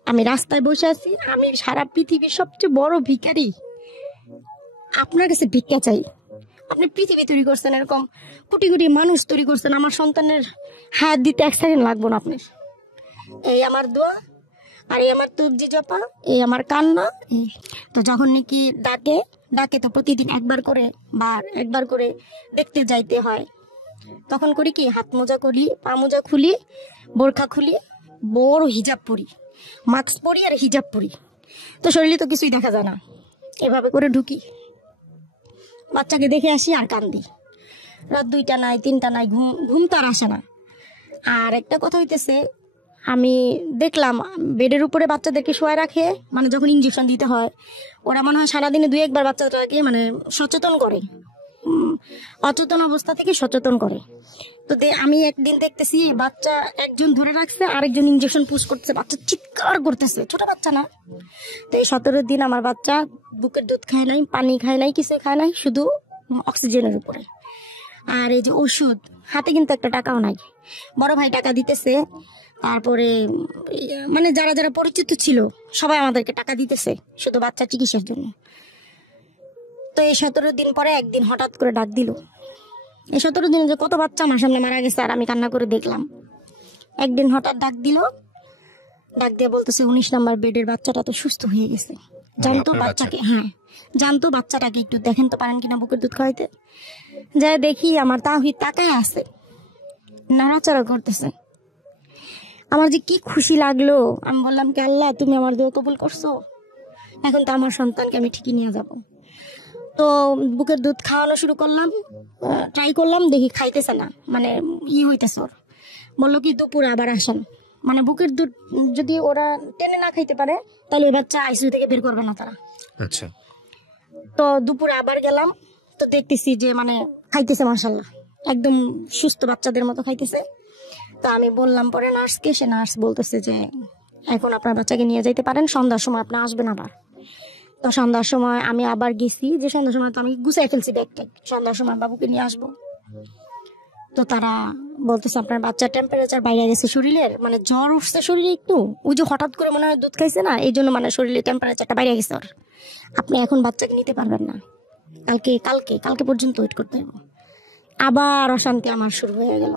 আমি রাস্তায় বসে আছি, আমি সারা পৃথিবীর সবচেয়ে বড় ভিখারি, আপনার কাছে ভিক্ষা চাই। আপনি পৃথিবী তৈরি করছেন, এরকম কোটি কোটি মানুষ তৈরি করছেন, আমার সন্তানের হাত দিতে 1 সেকেন্ড লাগবো না আপনার। এই আমার দোয়া, আর এই আমার তবজি জপা, এই আমার কান্না। তো যখন নাকি ডাকে তো প্রতিদিন একবার করে দেখতে যাইতে হয়, তখন করি কি হাত মোজা করি, পা মোজা খুলি, বোরখা খুলি, বড় হিজাব পরি, মাস্ক পরি আর হিজাব পরি, তো শরীরে তো কিছুই দেখা যায় না। এভাবে করে ঢুকি, বাচ্চাকে দেখে আসি আর কান্দি। রাত 2টা নাই 3টা নাই, ঘুম তো আর আসে না। আর একটা কথা হইতেছে, আমি দেখলাম বেডের উপরে বাচ্চাদেরকে শোয়া রাখে, মানে যখন ইঞ্জেকশন দিতে হয় ওরা মনে হয় সারাদিনে 2-1 বার বাচ্চাটাকে মানে সচেতন করে, অচেতন অবস্থা থেকে সচেতন করে। তো আমি একদিন দেখতেছি বাচ্চা একজন ধরে রাখছে, আরেকজন ইঞ্জেকশন পুশ করতেছে, বাচ্চা চিৎকার করতেছে, ছোট বাচ্চা না। তো এই 17 দিন আমার বাচ্চা বুকের দুধ খায় নাই, পানি খায় নাই, কিছু খায় নাই, শুধু অক্সিজেনের উপরে। আর এই যে ওষুধ, হাতে কিন্তু একটা টাকাও নাই, বড় ভাই টাকা দিতেছে, তারপরে মানে যারা যারা পরিচিত ছিল সবাই আমাদেরকে টাকা দিতেছে শুধু বাচ্চা চিকিৎসার জন্য। তো এই 17 দিন পরে একদিন হঠাৎ করে ডাক দিল। এই 17 দিনে যে কত বাচ্চা আমার সামনে মারা গেছে আর আমি কান্না করে দেখলাম। একদিন হঠাৎ ডাক দিল, ডাক দিয়ে বলতেছে 19 নাম্বার বেডের বাচ্চাটা তো সুস্থ হয়ে গেছে। জানতো আপনার বাচ্চাকে, হ্যাঁ জানতো বাচ্চাটাকে একটু দেখেন তো পারেন কিনা বুকের দুধ খাওয়াইতে। যাই দেখি আমার তাহিদ তাকায় আছে, নাড়াচাড়া করতেছে। আমার যে কি খুশি লাগলো। আমি বললাম কি আল্লাহ তুমি আমার দোয়া কবুল করছো, এখন তো আমার সন্তানকে আমি ঠিকই নিয়ে যাব। তো বুকের দুধ খাওয়ানো শুরু করলাম, ট্রাই করলাম, দেখি খাইতেছে না, মানে হইতেছে ওর। বললো কি দুপুরে আবার আসেন, মানে বুকের দুধ যদি ওরা টেনে না খাইতে পারে তাহলে ওই বাচ্চা আইসিইউ থেকে বের করবে না তারা। আচ্ছা, তো দুপুরে আবার গেলাম, তো দেখতেছি যে মানে খাইতেছে মাশাল্লাহ, একদম সুস্থ বাচ্চাদের মতো খাইতেছে। তো আমি বললাম পরে নার্সকে, সে নার্স বলতেছে যে এখন আপনার বাচ্চাকে নিয়ে যাইতে পারেন, সন্ধ্যার সময় আপনি আসবেন আবার। তো সন্ধ্যার সময় আমি আবার গেছি, যে সন্ধ্যার সময় তো আমি গুছাই ফেলছি ব্যাগটা, সন্ধ্যার সময় বাবুকে নিয়ে আসবো। তো তারা বলতেছে আপনার বাচ্চার টেম্পারেচার বাইরে গেছে শরীরের, মানে জ্বর উঠছে শরীরে একটু, ওই যে হঠাৎ করে মনে হয় দুধ খাইছে না, এই জন্য মানে শরীরে টেম্পারেচারটা বাইরে গেছে ওর। আপনি এখন বাচ্চাকে নিতে পারবেন না, কালকে কালকে কালকে পর্যন্ত ওয়েট করতে হবে। আবার অশান্তি আমার শুরু হয়ে গেল।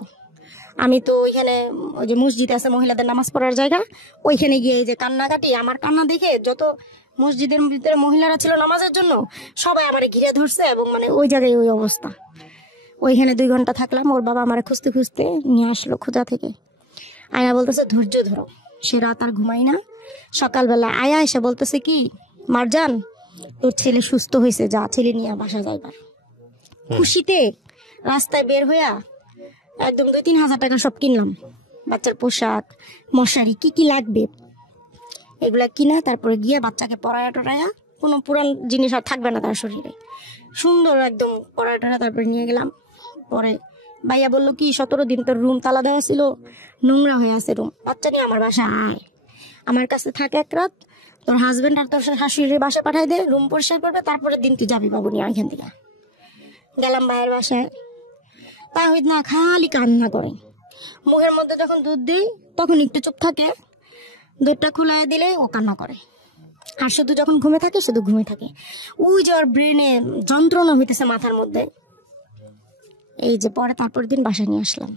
আমি তো ওইখানে ওই যে মসজিদ আছে মহিলাদের নামাজ পড়ার জায়গা, ওইখানে গিয়ে এই যে কান্নাকাটি, আমার কান্না দেখে যত মসজিদের ভিতরে মহিলারা ছিল নামাজের জন্য সবাই আমারে ঘিরে ধরছে, এবং মানে ওই জায়গায় ওই অবস্থা। ওইখানে 2 ঘন্টা থাকলাম, ওর বাবা আমারে খুঁজতে খুঁজতে নিয়ে আসলো খোঁজা থেকে। আয়া বলতেছে ধৈর্য ধরো, সে রাত আর ঘুমাই না। সকালবেলা আয়া এসে বলতেছে কি মারজান তোর ছেলে সুস্থ হয়েছে, যা ছেলে নিয়ে বাসা যাইবার। খুশিতে রাস্তায় বের হইয়া একদম 2-3 হাজার টাকা সব কিনলাম, বাচ্চার পোশাক মশারি কি কি লাগবে এগুলা কিনা, তারপরে গিয়ে বাচ্চাকে পড়ায়া টড়ায়া, কোনো পুরান জিনিস আর থাকবে না তার শরীরে, সুন্দর একদম পড়ায়া টড়া তারপরে নিয়ে গেলাম। পরে ভাইয়া বললো কি 17 দিন তোর রুম তালা দেওয়া ছিল, নোংরা হয়ে আছে রুম, বাচ্চা নিয়ে আমার বাসা আয়, আমার কাছে থাকে 1 রাত, তোর হাজবেন্ড আর তোর শাশুড়ির বাসায় পাঠাই দে, রুম পরিষ্কার করবে, তারপরে দিন তুই যাবি বাবু নিয়ে এখান থেকে। গেলাম ভাইয়ের বাসায়, তা হইত না খালি কান্না করে, মুখের মধ্যে যখন দুধ দিই তখন একটু চুপ থাকে, দুধটা খুলাই দিলে ও কান্না করে, আর শুধু যখন ঘুমে থাকে শুধু ঘুমে থাকে। ওই যে ওর ব্রেনে যন্ত্রণা হইতেছে মাথার মধ্যে। এই যে পরে তারপর দিন বাসায় নিয়ে আসলাম,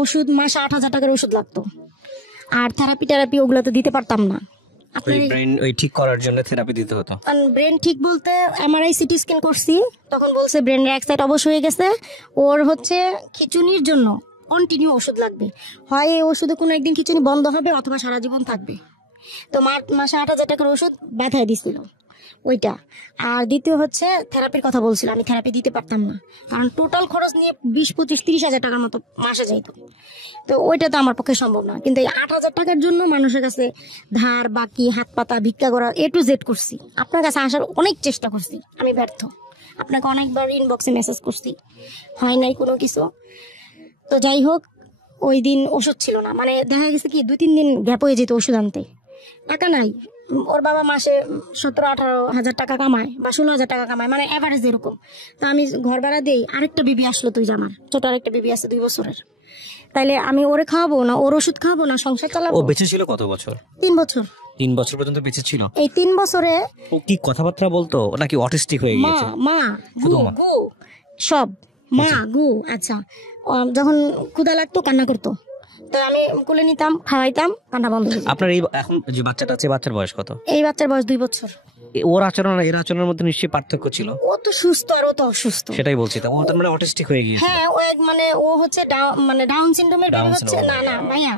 ওষুধ মাসে 8,000 টাকার ওষুধ লাগতো, আর থেরাপি ওগুলো তো দিতে পারতাম না। ব্রেন ওই ঠিক করার জন্য থেরাপি দিতে হতো। ব্রেন ঠিক বলতে এমআরআই সিটি স্ক্যান করছি, তখন বলছে ব্রেনের এক সাইড অবশ হয়ে গেছে, ওর হচ্ছে খিচুনির জন্য কন্টিনিউ ওষুধ লাগবে, হয় এই ওষুধে কোনো একদিন খিচুনি বন্ধ হবে অথবা সারা জীবন থাকবে। তো মাসে 8,000 টাকার ওষুধ ব্যথায় দিছিল ওইটা। আর দ্বিতীয় হচ্ছে থেরাপির কথা বলছিল, আমি থেরাপি দিতে পারতাম না, কারণ টোটাল খরচ নিয়ে 20-25-30 হাজার টাকার মতো মাসে যাইত। তো ওইটা তো আমার পক্ষে সম্ভব না, কিন্তু এই 8,000 টাকার জন্য মানুষের কাছে ধার বাকি হাত পাতা ভিক্ষা করা A to Z করছি, আপনার কাছে আসার অনেক চেষ্টা করছি, আমি ব্যর্থ। আপনাকে অনেকবার ইনবক্সে মেসেজ করছি, হয় নাই কোনো কিছু। তো যাই হোক, ওই দিন ওষুধ ছিল না, মানে দেখা গেছে কি 2-3 দিন গ্যাপ হয়ে যেত ওষুধ আনতে, টাকা নাই। ওর বাবা মাসে 17-18 হাজার টাকা কামায় বা 16 হাজার টাকা কামায়, মানে এভারেজ এরকম। তো আমি ঘর ভাড়া দিই, আরেকটা বেবি আসলো, তুই জানার ছোট আরেকটা বেবি আছে 2 বছরের, তাইলে আমি ওরে খাওয়াবো না, ওর ওষুধ খাওয়াবো না, সংসার চালাবো। ও বেঁচে ছিল কত বছর? 3 বছর। 3 বছর পর্যন্ত বেঁচে ছিল? এই 3 বছরে ও কি কথাবার্তা বলতো নাকি অটিস্টিক হয়ে মা গিয়েছে? মা গু গু সব মা গু। আচ্ছা, যখন ক্ষুধা লাগতো কান্না করতো, তো আমি কোলে নিতাম, খাওয়াইতাম, কান্না বন্ধ হয়ে যেত। আপনার এই এখন যে বাচ্চাটা আছে, বাচ্চার বয়স কত? এই বাচ্চার বয়স 2 বছর। ওর আচরণ আর এর আচরণের মধ্যে নিশ্চয়ই পার্থক্য ছিল। ও তো সুস্থ আর ও তো অসুস্থ। সেটাই বলছি, তা ও তো মানে অটিস্টিক হয়ে গিয়েছে। হ্যাঁ, ও মানে ও হচ্ছে মানে ডাউন সিনড্রোমের বেবি Down হচ্ছে, syndrome। না না ভাইয়া,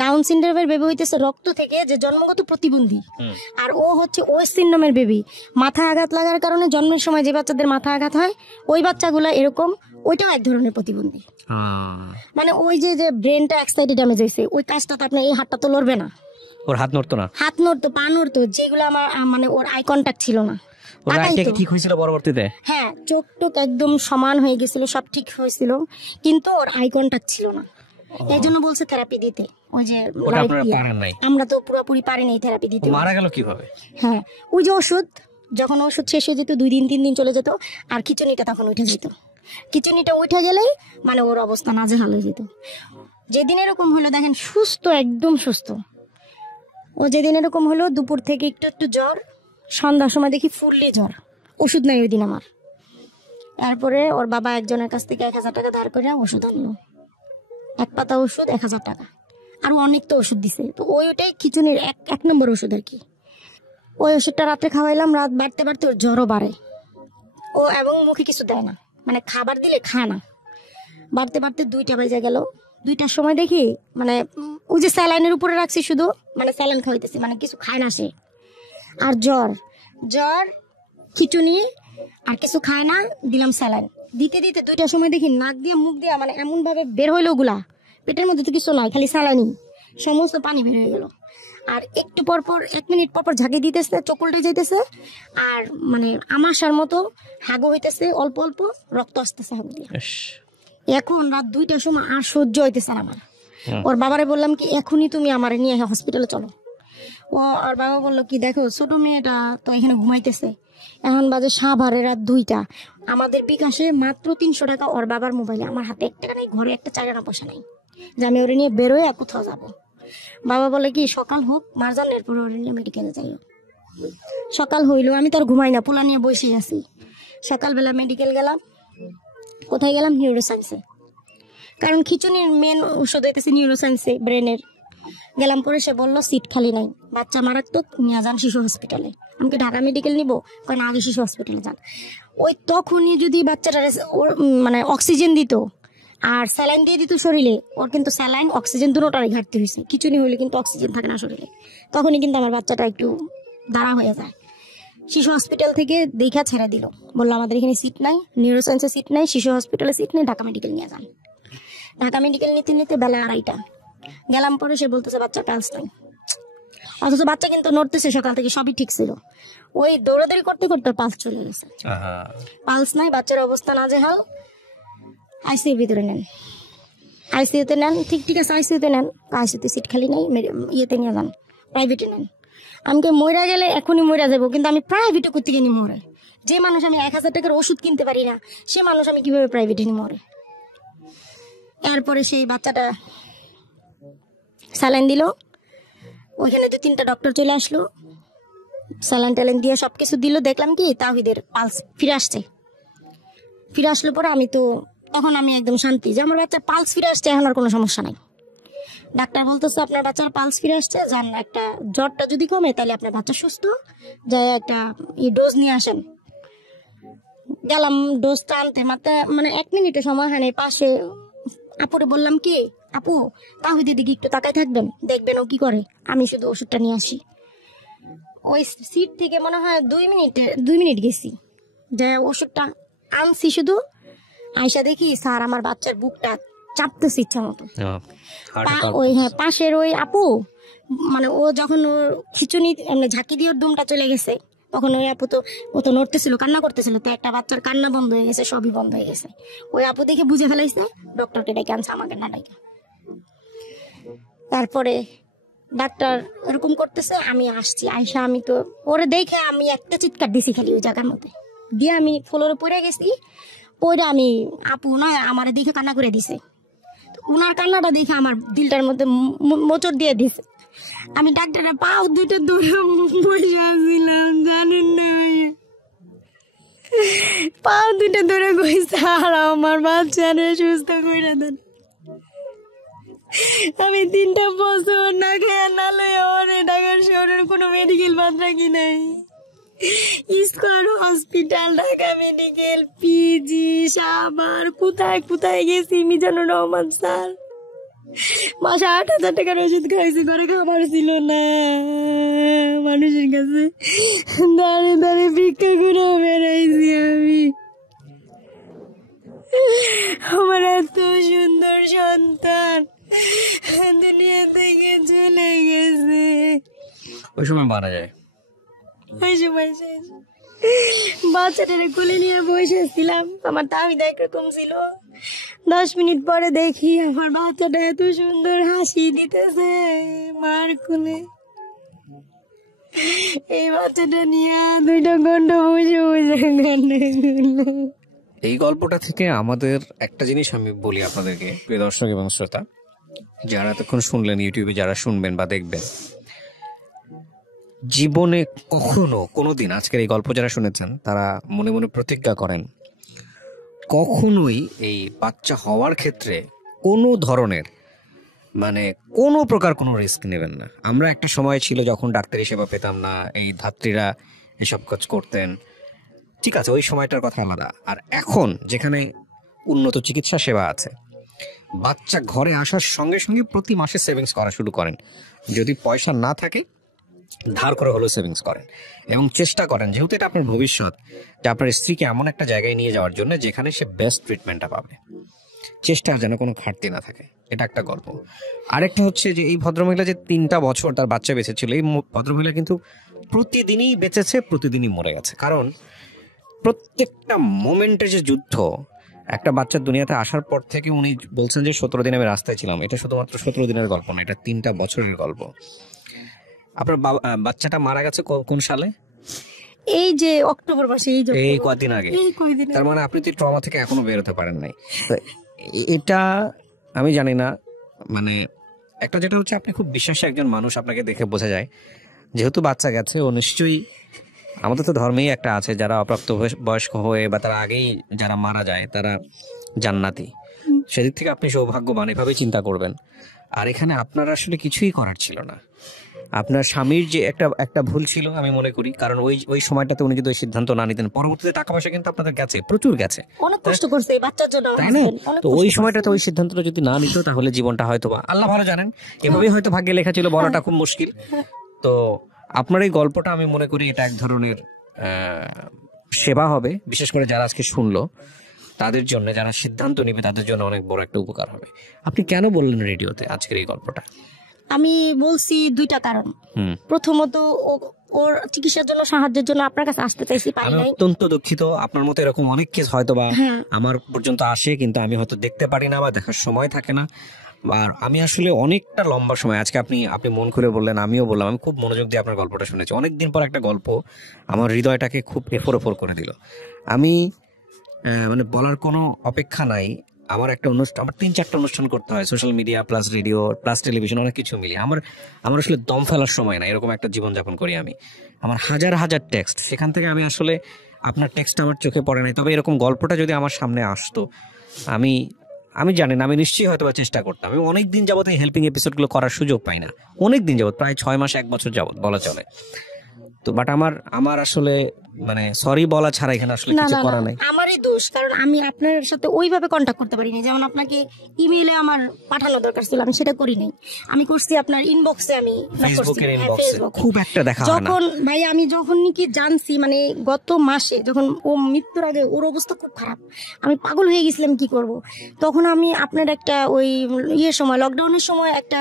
ডাউন সিনড্রোমের বেবি হইতেছে রক্ত থেকে যে জন্মগত প্রতিবন্ধী, আর ও হচ্ছে ওই সিনড্রোমের বেবি। মাথা আঘাত লাগার কারণে জন্মের সময় যে বাচ্চাদের মাথা আঘাত হয়, ওই বাচ্চাগুলো এরকম, ওইটাও এক ধরনের প্রতিবন্ধী। মানে ওই যে ব্রেনটা এক সাইডে ড্যামেজ হয়েছে, ওই কাজটা তো আপনার এই হাতটা তো লড়বে না, ওর হাত নড়তো না, হাত নড়তো, পা নড়তো, যেগুলো আমার মানে ওর আই কন্ট্যাক্ট ছিল না। ওর আইটা ঠিক হয়েছিল পরবর্তীতে? হ্যাঁ, চোখ টোক একদম সমান হয়ে গেছিল, সব ঠিক হয়েছিল, কিন্তু ওর আই কন্ট্যাক্ট ছিল না। এই জন্য বলছে থেরাপি দিতে, ওই যে ওটা আপনারা পারেন নাই? আমরা তো পুরোপুরি পারিনি থেরাপি দিতে। মারা গেল কিভাবে? হ্যাঁ, ওই যে ওষুধ, যখন ওষুধ শেষ হয়ে যেত 2 দিন 3 দিন চলে যেত, আর খিচুনিটা তখন উঠে যেত। খিচুনিটা উঠে গেলেই মানে ওর অবস্থা নাজেহাল হয়ে যেত। যেদিন এরকম হলো দেখেন, সুস্থ একদম সুস্থ, ও যেদিন এরকম হলো দুপুর থেকে একটু একটু জ্বর, সন্ধ্যার সময় দেখি ফুললি জ্বর, ওষুধ নাই ওই দিন আমার। তারপরে ওর বাবা একজনের কাছ থেকে 1000 টাকা ধার করে ওষুধ আনলো, 1 পাতা ওষুধ 1000 টাকা, আর অনেক তো ওষুধ দিছে। তো ওইটাই খিচুনির এক নম্বর ওষুধ আর কি। ওই ওষুধটা রাতে খাওয়াইলাম, রাত বাড়তে বাড়তে ওর জ্বরও বাড়ে। ও এবং মুখে কিছু দেয় না, মানে খাবার দিলে খায় না। বাড়তে বাড়তে 2টা বেজে গেল। 2টার সময় দেখি মানে ওই যে স্যালাইনের উপরে রাখছি শুধু, মানে স্যালাইন খাওয়াইতেছি, মানে কিছু খায় না সে। আর জ্বর জ্বর খিচুনি, আর কিছু খায় না, দিলাম স্যালাইন। দিতে দিতে 2টার সময় দেখি নাক দিয়ে মুখ দিয়ে মানে এমন ভাবে বের হইলো ওগুলা, পেটের মধ্যে তো কিছু নয়, খালি স্যালাইনই, সমস্ত পানি বের হয়ে গেল। আর একটু পরপর 1 মিনিট পরপর ঝাঁকি দিতেছে, চোখ উল্টে যাইতেছে, আর মানে আমাশার মতো হাগু হইতেছে, অল্প অল্প রক্ত আসতেছে হাগু দিয়ে। এখন রাত 2টার সময় আর সহ্য হইতেছে না আমার। ওর বাবারে বললাম কি এখনই তুমি আমার নিয়ে হসপিটালে চলো। ও আর বাবা বললো কি দেখো ছোট মেয়েটা তো এখানে ঘুমাইতেছে, এখন বাজে সাভারে রাত 2টা, আমাদের বিকাশে মাত্র 300 টাকা ওর বাবার মোবাইলে, আমার হাতে 1 টাকা নাই, ঘরে একটা 4 আনা পয়সা নাই যে আমি ওরে নিয়ে বেরোয় কোথাও যাবো। বাবা বলে কি সকাল হোক মারজান, এরপরে ওরে নিয়ে মেডিকেলে যাইও। সকাল হইলো, আমি তো আর ঘুমাই না, পোলা নিয়ে বসে আছি। সকালবেলা মেডিকেল গেলাম। কোথায় গেলাম? নিউরোসায়েন্সে, কারণ খিচুনির মেন ওষুধ হইতেছে নিউরোসায়েন্সে, ব্রেনের। গেলাম পরে সে বললো সিট খালি নাই, বাচ্চা মারাত্মক, নিয়ে যান শিশু হসপিটালে। আমাকে ঢাকা মেডিকেল নিবো, কারণ আগে শিশু হসপিটালে যান। ওই তখনই যদি বাচ্চাটা মানে অক্সিজেন দিত আর স্যালাইন দিয়ে দিত শরীরে, ওর কিন্তু স্যালাইন অক্সিজেন দুটোটারই ঘাটতি হয়েছে। খিচুনি হইলে কিন্তু অক্সিজেন থাকে না শরীরে, তখনই কিন্তু আমার বাচ্চাটা একটু দাঁড়া হয়ে যায়। শিশু হসপিটাল থেকে দেখা ছেড়ে দিল, বললো আমাদের এখানে সিট নাই, নিউরোসায়েন্সে সিট নাই, শিশু হসপিটালে সিট নেই, ঢাকা মেডিকেল নিয়ে যান। ঢাকা মেডিকেল নিতে নিতে বেলা 2:30 গেলাম, পরে সে বলতেছে বাচ্চা পালস নাই, অথচ বাচ্চা কিন্তু নড়তেছে, সকাল থেকে সবই ঠিক ছিল। ওই দৌড়াদৌড়ি করতে করতে পালস চলে গেছে, পালস নাই, বাচ্চার অবস্থা নাজেহাল। আইসিইউর ভিতরে নেন, আইসিইউতে নেন, ঠিক আছে আইসিইউতে নেন, আইসিইউতে সিট খালি নাই, ইয়েতে নিয়ে যান, প্রাইভেটে নেন। আমাকে মইরা গেলে এখনই মইরা যাবো, কিন্তু আমি প্রাইভেটে করতে গিয়ে নিয়ে মরে। যে মানুষ আমি 1000 টাকার ওষুধ কিনতে পারি না, সে মানুষ আমি কিভাবে প্রাইভেটে নিয়ে মরে। এরপরে সেই বাচ্চাটা স্যালাইন দিল, ওইখানে 2-3টা ডক্টর চলে আসলো, স্যালাইন ট্যালাইন দিয়ে সবকিছু দিল। দেখলাম কি তাওহিদের পালস ফিরে আসছে। ফিরে আসলো পরে আমি তো তখন আমি একদম শান্তি যে আমার বাচ্চার পালস ফিরে আসছে, এখন আর কোনো সমস্যা নাই। ডাক্তার বলতেছে আপনার বাচ্চার পালস ফিরে আসছে, যান একটা জ্বরটা যদি কমে তাহলে আপনার বাচ্চা সুস্থ, যাই একটা ডোজ নিয়ে আসেন। গেলাম ডোজটা আনতে, মাত্র মানে 1 মিনিটে সময় হয় নাই। পাশে আপুরে বললাম কি আপু তাহিদের দিকে একটু তাকায় থাকবেন, দেখবেন ও কি করে, আমি শুধু ওষুধটা নিয়ে আসি। ওই সিট থেকে মনে হয় 2 মিনিট গেছি, যে ওষুধটা আনছি শুধু, আইসা দেখি স্যার আমার বাচ্চার বুকটা চাপতেছে ইচ্ছা মতো। ওই পাশের ওই আপু মানে ও যখন ওর খিচুনি এমনি ঝাঁকি দিয়ে ওর দুমটা চলে গেছে, তখন ওই আপু তো ও তো নড়তেছিল, কান্না করতেছিল, তো একটা বাচ্চার কান্না বন্ধ হয়ে গেছে, সবই বন্ধ হয়ে গেছে। ওই আপু দেখে বুঝে ফেলাইছে, ডক্টরকে ডেকে আনছে, আমাকে না ডাইকা। তারপরে ডাক্তার এরকম করতেছে, আমি আসছি, আইসা আমি তো ওরে দেখে আমি একটা চিৎকার দিছি খালি ওই জায়গার মধ্যে দিয়ে, আমি ফ্লোরে পড়ে গেছি। পরে আমি আপু নয় আমার দেখে কান্না করে দিছে, ওনার কান্নাটা দেখে আমার দিলটার মধ্যে মোচড় দিয়ে দিছে। আমি ডাক্তারের পাও 2টা দূরে বসে আসছিলাম, জানেন না পাও 2টা দূরে গইছে, আর আমার বাচ্চারে সুস্থ করে দেন। আমি 3টা বছর না খেয়ে না লইয়া ওরে ঢাকার শহরের কোনো মেডিকেল বাদ রাখি নাই। Square hospital, Dhaka medical, PG, Savar, কোথায় কোথায় গেছি, মিজানুর রহমান স্যার। মাসে 8,000 টাকার ওষুধ খাইছি, ঘরে খাবার ছিল না, মানুষের কাছে দাঁড়িয়ে দাঁড়িয়ে ভিক্ষা করে বেড়াইছি আমি। আমার এত সুন্দর সন্তান দুনিয়া থেকে চলে গেছে। ওই সময় মারা যায়, ওই সময় বাচ্চাটারে কোলে নিয়ে বসেছিলাম, আমার তাহিদ একরকম ছিল। 10 মিনিট পরে দেখি আমার বাচ্চাটা এত সুন্দর হাসি দিতেছে মার কোলে। এই বাচ্চাটা নিয়ে 2টা ঘন্টা বসে বসে কান্না করলো। এই গল্পটা থেকে আমাদের একটা জিনিস আমি বলি আপনাদেরকে, প্রিয় দর্শক এবং শ্রোতা যারা এতক্ষণ শুনলেন, ইউটিউবে যারা শুনবেন বা দেখবেন, জীবনে কখনো কোনোদিন আজকের এই গল্প যারা শুনেছেন তারা মনে মনে প্রতিজ্ঞা করেন কখনোই এই বাচ্চা হওয়ার ক্ষেত্রে কোনো ধরনের মানে কোনো প্রকার কোনো রিস্ক নেবেন না। আমরা একটা সময় ছিল যখন ডাক্তারি সেবা পেতাম না, এই ধাত্রীরা এসব কাজ করতেন, ঠিক আছে, ওই সময়টার কথা আলাদা। আর এখন যেখানে উন্নত চিকিৎসা সেবা আছে, বাচ্চা ঘরে আসার সঙ্গে সঙ্গে প্রতি মাসে সেভিংস করা শুরু করেন। যদি পয়সা না থাকে ধার করে হলেও সেভিংস করেন এবং চেষ্টা করেন, যেহেতু এটা আপনার ভবিষ্যৎ, যে আপনার স্ত্রীকে এমন একটা জায়গায় নিয়ে যাওয়ার জন্য যেখানে সে বেস্ট ট্রিটমেন্টটা পাবে, চেষ্টার যেন কোনো ঘাটতি না থাকে। এটা একটা গল্প। আরেকটা হচ্ছে যে এই ভদ্রমহিলা যে 3টা বছর তার বাচ্চা বেঁচেছিল, এই ভদ্রমহিলা কিন্তু প্রতিদিনই বেঁচেছে, প্রতিদিনই মরে গেছে। কারণ প্রত্যেকটা মোমেন্টে যে যুদ্ধ, একটা বাচ্চার দুনিয়াতে আসার পর থেকে উনি বলছেন যে 17 দিন আমি রাস্তায় ছিলাম। এটা শুধুমাত্র 17 দিনের গল্প না, এটা 3টা বছরের গল্প। আপনার বাচ্চাটা মারা গেছে কোন সালে? এই যে অক্টোবর মাসে, এই কদিন আগে। তার মানে আপনি তো ট্রমা থেকে এখনো বেরোতে পারেন নাই। তো এটা আমি জানি না, মানে একটা যেটা হচ্ছে আপনি খুব বিশ্বাসী একজন মানুষ, আপনাকে দেখে বোঝা যায় যেহেতু বাচ্চা গেছে ও নিশ্চয়ই, আমাদের তো ধর্মেই একটা আছে যারা অপ্রাপ্ত বয়স্ক হয়ে বা তারা আগেই যারা মারা যায় তারা জান্নাতি, সেদিক থেকে আপনি সৌভাগ্যবান, এভাবেই চিন্তা করবেন। আর এখানে আপনার আসলে কিছুই করার ছিল না। আপনার স্বামীর যে একটা ভুল ছিল আমি মনে করি, কারণ ওই সময়টাতে উনি যদি ওই সিদ্ধান্ত না নিতেন, পরবর্তীতে টাকা পয়সা কিন্তু আপনাদের গেছে, প্রচুর গেছে, অনেক কষ্ট করছে এই বাচ্চার জন্য, তাই না? তো ওই সময়টাতে ওই সিদ্ধান্তটা যদি না নিত তাহলে জীবনটা হয়তো বা আল্লাহ ভালো জানেন এভাবেই হয়তো ভাগ্যে লেখা ছিল, বলাটা খুব মুশকিল। তো আপনার এই গল্পটা আমি মনে করি এটা এক ধরনের সেবা হবে, বিশেষ করে যারা আজকে শুনলো তাদের জন্য, যারা সিদ্ধান্ত নেবে তাদের জন্য অনেক বড় একটা উপকার হবে। আপনি কেন বললেন রেডিওতে আজকের এই গল্পটা? আমি বলছি 2টা কারণ। প্রথমত ওর চিকিৎসার জন্য, সাহায্যের জন্য আপনার কাছে আসতে চাইছি, পাই নাই। অত্যন্ত দুঃখিত, আপনার মতো এরকম অনেক কেস হয়তো বা আমার পর্যন্ত আসে, কিন্তু আমি হয়তো দেখতে পারি না বা দেখার সময় থাকে না। আর আমি আসলে অনেকটা লম্বা সময়, আজকে আপনি মন খুলে বললেন, আমিও বললাম, আমি খুব মনোযোগ দিয়ে আপনার গল্পটা শুনেছি। অনেকদিন পর একটা গল্প আমার হৃদয়টাকে খুব এফোর করে দিল। আমি মানে বলার কোনো অপেক্ষা নাই। আমার একটা অনুষ্ঠান, আমার 3-4টা অনুষ্ঠান করতে হয়, social media plus radio plus television, অনেক কিছু মিলিয়ে আমার আসলে দম ফেলার সময় না, এরকম একটা জীবনযাপন করি আমি। আমার হাজার হাজার টেক্সট, সেখান থেকে আমি আসলে আপনার টেক্সট আমার চোখে পড়ে নাই। তবে এরকম গল্পটা যদি আমার সামনে আসতো, আমি জানি না, আমি নিশ্চয়ই হয়তো বা চেষ্টা করতাম। আমি অনেকদিন যাবত এই হেল্পিং এপিসোডগুলো করার সুযোগ পাই না, অনেকদিন যাবত, প্রায় 6 মাস 1 বছর যাবত বলা চলে। তো বাট আমার আসলে মানে সরি বলা ছাড়া এখানে আসলে কিছু করা নাই। আমারই দোষ, কারণ আমি আপনার সাথে ওইভাবে কন্টাক্ট করতে পারিনি। যেমন আপনাকে ইমেইলে আমার পাঠানো দরকার ছিল, আমি সেটা করি নাই। আমি করছি আপনার ইনবক্সে, আমি ফেসবুকের ইনবক্সে খুব একটা দেখা হয় না। যখন ভাই আমি যখন নাকি জানছি, মানে গত মাসে যখন ও মৃত্যুর আগে, ওর অবস্থা খুব খারাপ, আমি পাগল হয়ে গেছিলাম কি করব। তখন আমি আপনার একটা ওই সময়, লকডাউনের সময় একটা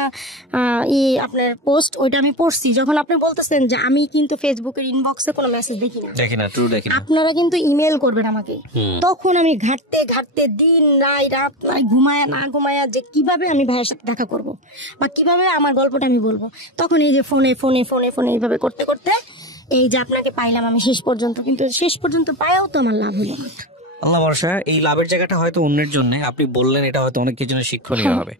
আপনার পোস্ট, ওইটা আমি পড়ছি। যখন আপনি বলতেছেন যে আমি কিন্তু ফেসবুকের ইনবক্সে কোনো মেসেজ দেখি না, আপনারা কিন্তু ইমেল করবেন আমাকে, তখন আমি ঘাটতে দিন রাত ঘুমায়া না ঘুমায়া যে কিভাবে আমি ভাইয়ের সাথে দেখা করব বা কিভাবে আমার গল্পটা আমি বলবো, তখন এই যে ফোনে এইভাবে করতে করতে এই যে আপনাকে পাইলাম আমি শেষ পর্যন্ত। কিন্তু শেষ পর্যন্ত পায়াও তো আমার লাভ হলো না। আল্লাহ ভরসা। এই লাভের জায়গাটা হয়তো অন্যের জন্য আপনি বললেন, এটা হয়তো অনেক কিছু শিক্ষণীয় হবে।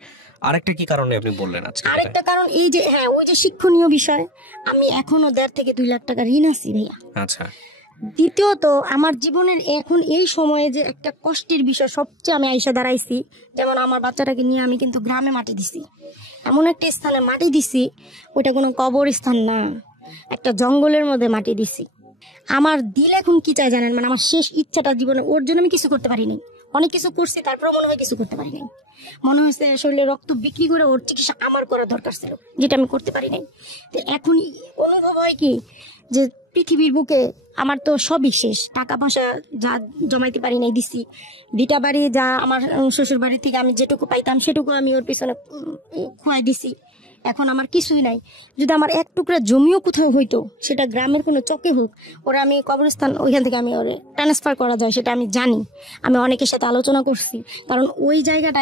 আরেকটা কি কারণে আপনি বললেন আজকে? আরেকটা কারণ এই যে ওই যে শিক্ষণীয় বিষয়, আমি এখনো 1.5 থেকে 2 লাখ টাকা ঋণ আছি ভাইয়া। আচ্ছা। দ্বিতীয়ত আমার জীবনের এখন এই সময়ে যে একটা কষ্টের বিষয়, সবচেয়ে আমি আইসা দাঁড়াইছি, যেমন আমার বাচ্চাটাকে নিয়ে আমি কিন্তু গ্রামে মাটি দিছি, এমন একটা স্থানে মাটি দিছি, ওইটা কোনো কবরস্থান না, একটা জঙ্গলের মধ্যে মাটি দিছি। আমার দিল এখন কি চাই জানেন? মানে আমার শেষ ইচ্ছাটা জীবনে, ওর জন্য আমি কিছু করতে পারিনি, অনেক কিছু করছি, তারপরেও মনে হয় কিছু করতে পারি নাই। মনে হয়েছে শরীরে রক্ত বিক্রি করে ওর চিকিৎসা আমার করা দরকার ছিল, যেটা আমি করতে পারি নাই। তো এখন অনুভব হয় কি যে পৃথিবীর বুকে আমার তো সবই শেষ, টাকা পয়সা যা জমাইতে পারি নাই দিছি, ভিটা বাড়ি যা আমার শ্বশুর বাড়ি থেকে আমি যেটুকু পাইতাম সেটুকু আমি ওর পিছনে খুয়াই দিছি। এখন আমার কিছুই নাই। যদি আমার 1 টুকরা জমিও কোথাও হইতো, সেটা গ্রামের কোনো চকে হোক, ওরা আমি কবরস্থান ওইখান থেকে আমি ওরে ট্রান্সফার করা যায় সেটা আমি জানি। আমি অনেকের সাথে আলোচনা করছি, কারণ ওই জায়গাটা